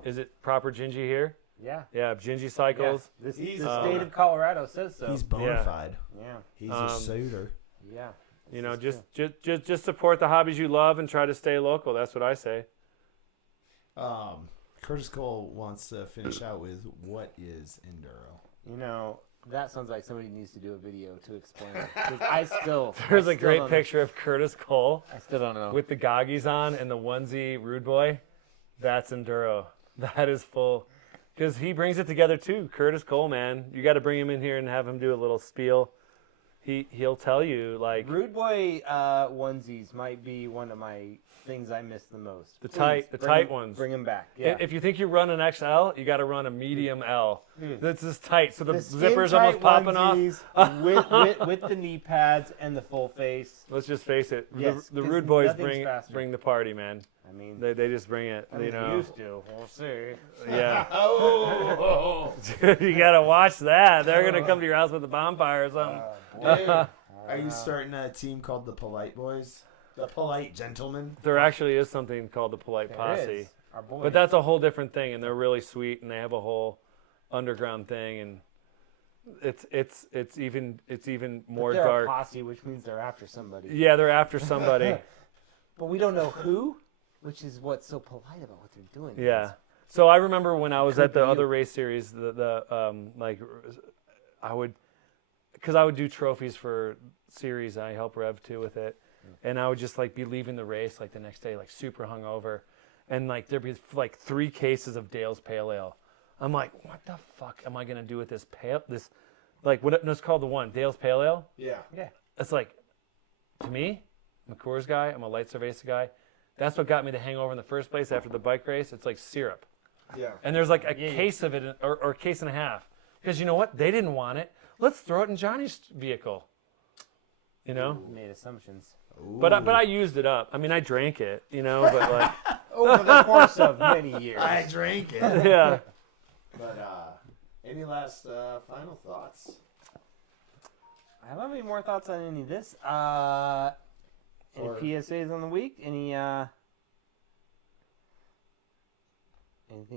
Is it proper Gingy here? Yeah. Yeah, Gingy Cycles. Yeah. The state of Colorado says so. He's bona fide. Yeah. He's a suitor. Yeah. Just support the hobbies you love and try to stay local. That's what I say. Curtis Cole wants to finish out with what is enduro. That sounds like somebody needs to do a video to explain it. 'Cause There's a great picture of Curtis Cole. I still don't know. With the goggies on and the onesie Rude Boy. That's enduro. That is full. Because he brings it together too. Curtis Cole, man. You got to bring him in here and have him do a little spiel. He'll tell you, like... Rude Boy onesies might be one of my things I miss the most. The tight ones. Bring them back. Yeah. If you think you run an XL, you got to run a medium L. That's just tight, so the zipper's skin-tight almost popping off. with the knee pads and the full face. Let's just face it. Yes, the 'cause Rude Boys nothing's faster. bring the party, man. I mean, They just bring it. they used to. We'll see. Yeah. Oh! You got to watch that. They're going to come to your house with a bonfire or something. Dude, are you starting a team called the Polite Boys? The Polite Gentlemen? There actually is something called the Polite There Posse. is. Our boy. But that's a whole different thing, and they're really sweet, and they have a whole underground thing, and it's even more they're dark. a posse, which means they're after somebody. Yeah, they're after somebody. But we don't know who, which is what's so polite about what they're doing. Yeah. So I remember when I was at the be you. other race series, I would do trophies for series. I help Rev too with it, and I would just be leaving the race the next day super hungover, and there'd be 3 cases of Dale's Pale Ale. I'm like, what the fuck am I gonna do with this what's called the one Dale's Pale Ale? Yeah. Yeah. It's to me, I'm a Coors guy. I'm a Light Cerveza guy. That's what got me the hangover in the first place after the bike race. It's like syrup. Yeah. And there's a case of it or a case and a half. Because you know what? They didn't want it. Let's throw it in Johnny's vehicle. Made assumptions. But I used it up. I mean, I drank it, but Over the course of many years. I drank it. yeah. But any last final thoughts? I don't have any more thoughts on any of this. Any PSAs on the week? Anything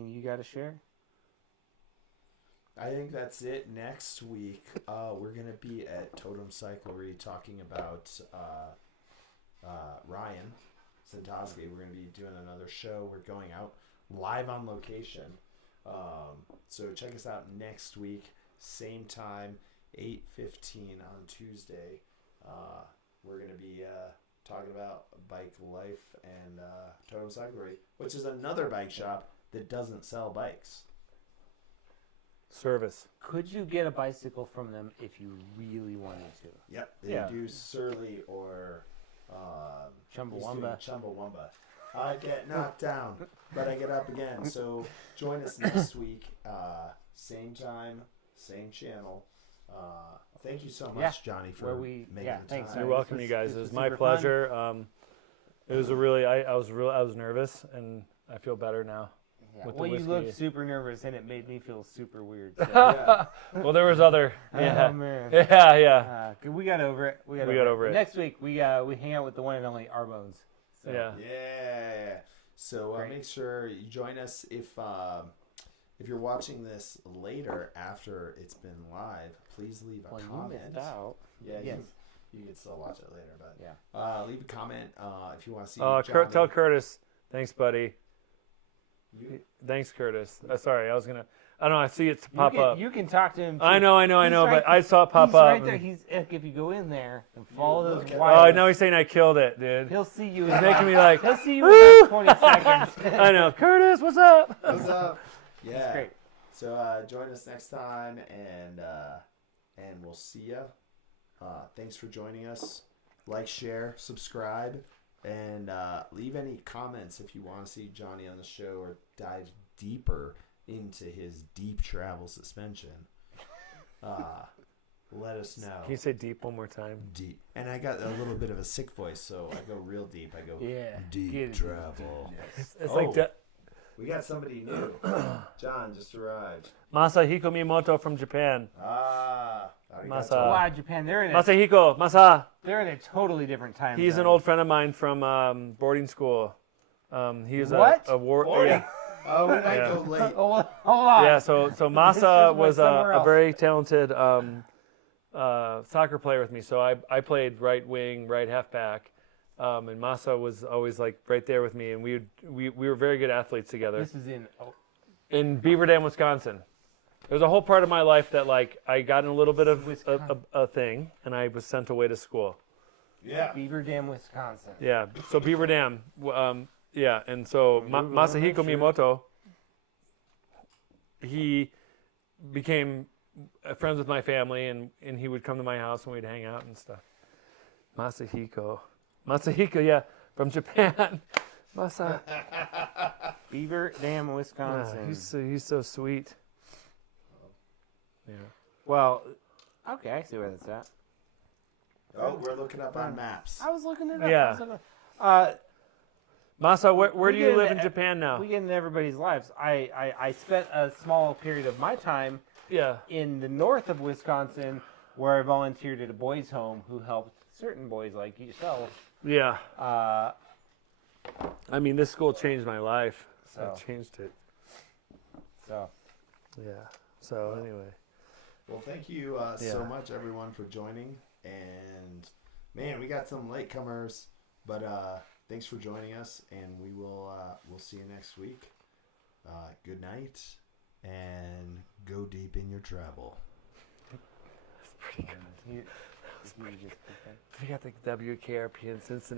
you got to share? I think that's it. Next week, we're going to be at Totem Cyclery talking about Ryan Santoski. We're going to be doing another show. We're going out live on location. So check us out next week, same time, 8:15 on Tuesday. We're going to be talking about bike life and Totem Cyclery, which is another bike shop that doesn't sell bikes. Service. Could you get a bicycle from them if you really wanted to? Yep, they do Surly or Chumbawamba. Chumbawamba. I get knocked down, but I get up again. So join us next week, same time, same channel. Thank you so much, Johnny, for making the thanks, time. You're welcome, you guys. It was my super pleasure. It was a really. I was nervous, and I feel better now. Yeah. With Well, the you whiskey. looked super nervous, and it made me feel super weird. So. Well, there was other. Yeah. Oh man. Yeah. We got over it. We got over it. Next week we hang out with the one and only Arbones. So. Yeah. Yeah. So make sure you join us if you're watching this later after it's been live. Please leave a comment. You missed out. Yeah. Yes. You can still watch it later, but yeah. Leave a comment if you want to see. Johnny. Tell Curtis. Thanks, buddy. Thanks, Curtis. Sorry, I was gonna. I don't know. I see it pop up. You can talk to him. Too. I know. Right But I saw it pop he's up. Right there. He's if you go in there and follow those Oh, wires. now he's saying I killed it, dude. He'll see you. He's making me like. He'll see you in like 20 seconds. I know, Curtis. What's up? What's up? Yeah. That's great. So join us next time, and we'll see ya. Thanks for joining us. Like, share, subscribe. And leave any comments if you want to see Johnny on the show or dive deeper into his deep travel suspension. Let us know. Can you say deep one more time? Deep. And I got a little bit of a sick voice, so I go real deep. I go deep travel. It's like we got somebody new. John just arrived. Masahiko Miyamoto from Japan. Wow, Japan. They're in They're in a totally different time. He's zone. an old friend of mine from boarding school. He's What? a war. Boarding? Yeah. Oh, we might go late. Hold on. Yeah, so Masa was somewhere a else. very talented soccer player with me. So I played right wing, right halfback, and Masa was always like right there with me, and we were very good athletes together. This is In Beaver Dam, Wisconsin. There's a whole part of my life that like I got in a little bit of a thing, and I was sent away to school. Yeah. Beaver Dam, Wisconsin. Yeah, so Beaver Dam, yeah, and so Masahiko Miyamoto, he became friends with my family, and he would come to my house and we'd hang out and stuff. Masahiko, yeah, from Japan. Masa. Beaver Dam, Wisconsin. He's so sweet. Yeah. Well, okay, I see where that's at. Oh, we're looking up on maps. I was looking it up. Yeah. Masa, where do you live in Japan now? We get into everybody's lives. I spent a small period of my time in the north of Wisconsin where I volunteered at a boys' home who helped certain boys like yourself. Yeah. I mean, this school changed my life. So. I changed it. So. Yeah. So anyway. Well, thank you so much, everyone, for joining. And, man, we got some latecomers. But thanks for joining us, and we'll see you next week. Good night, and go deep in your travel. That's pretty good. We got the WKRP in Cincinnati.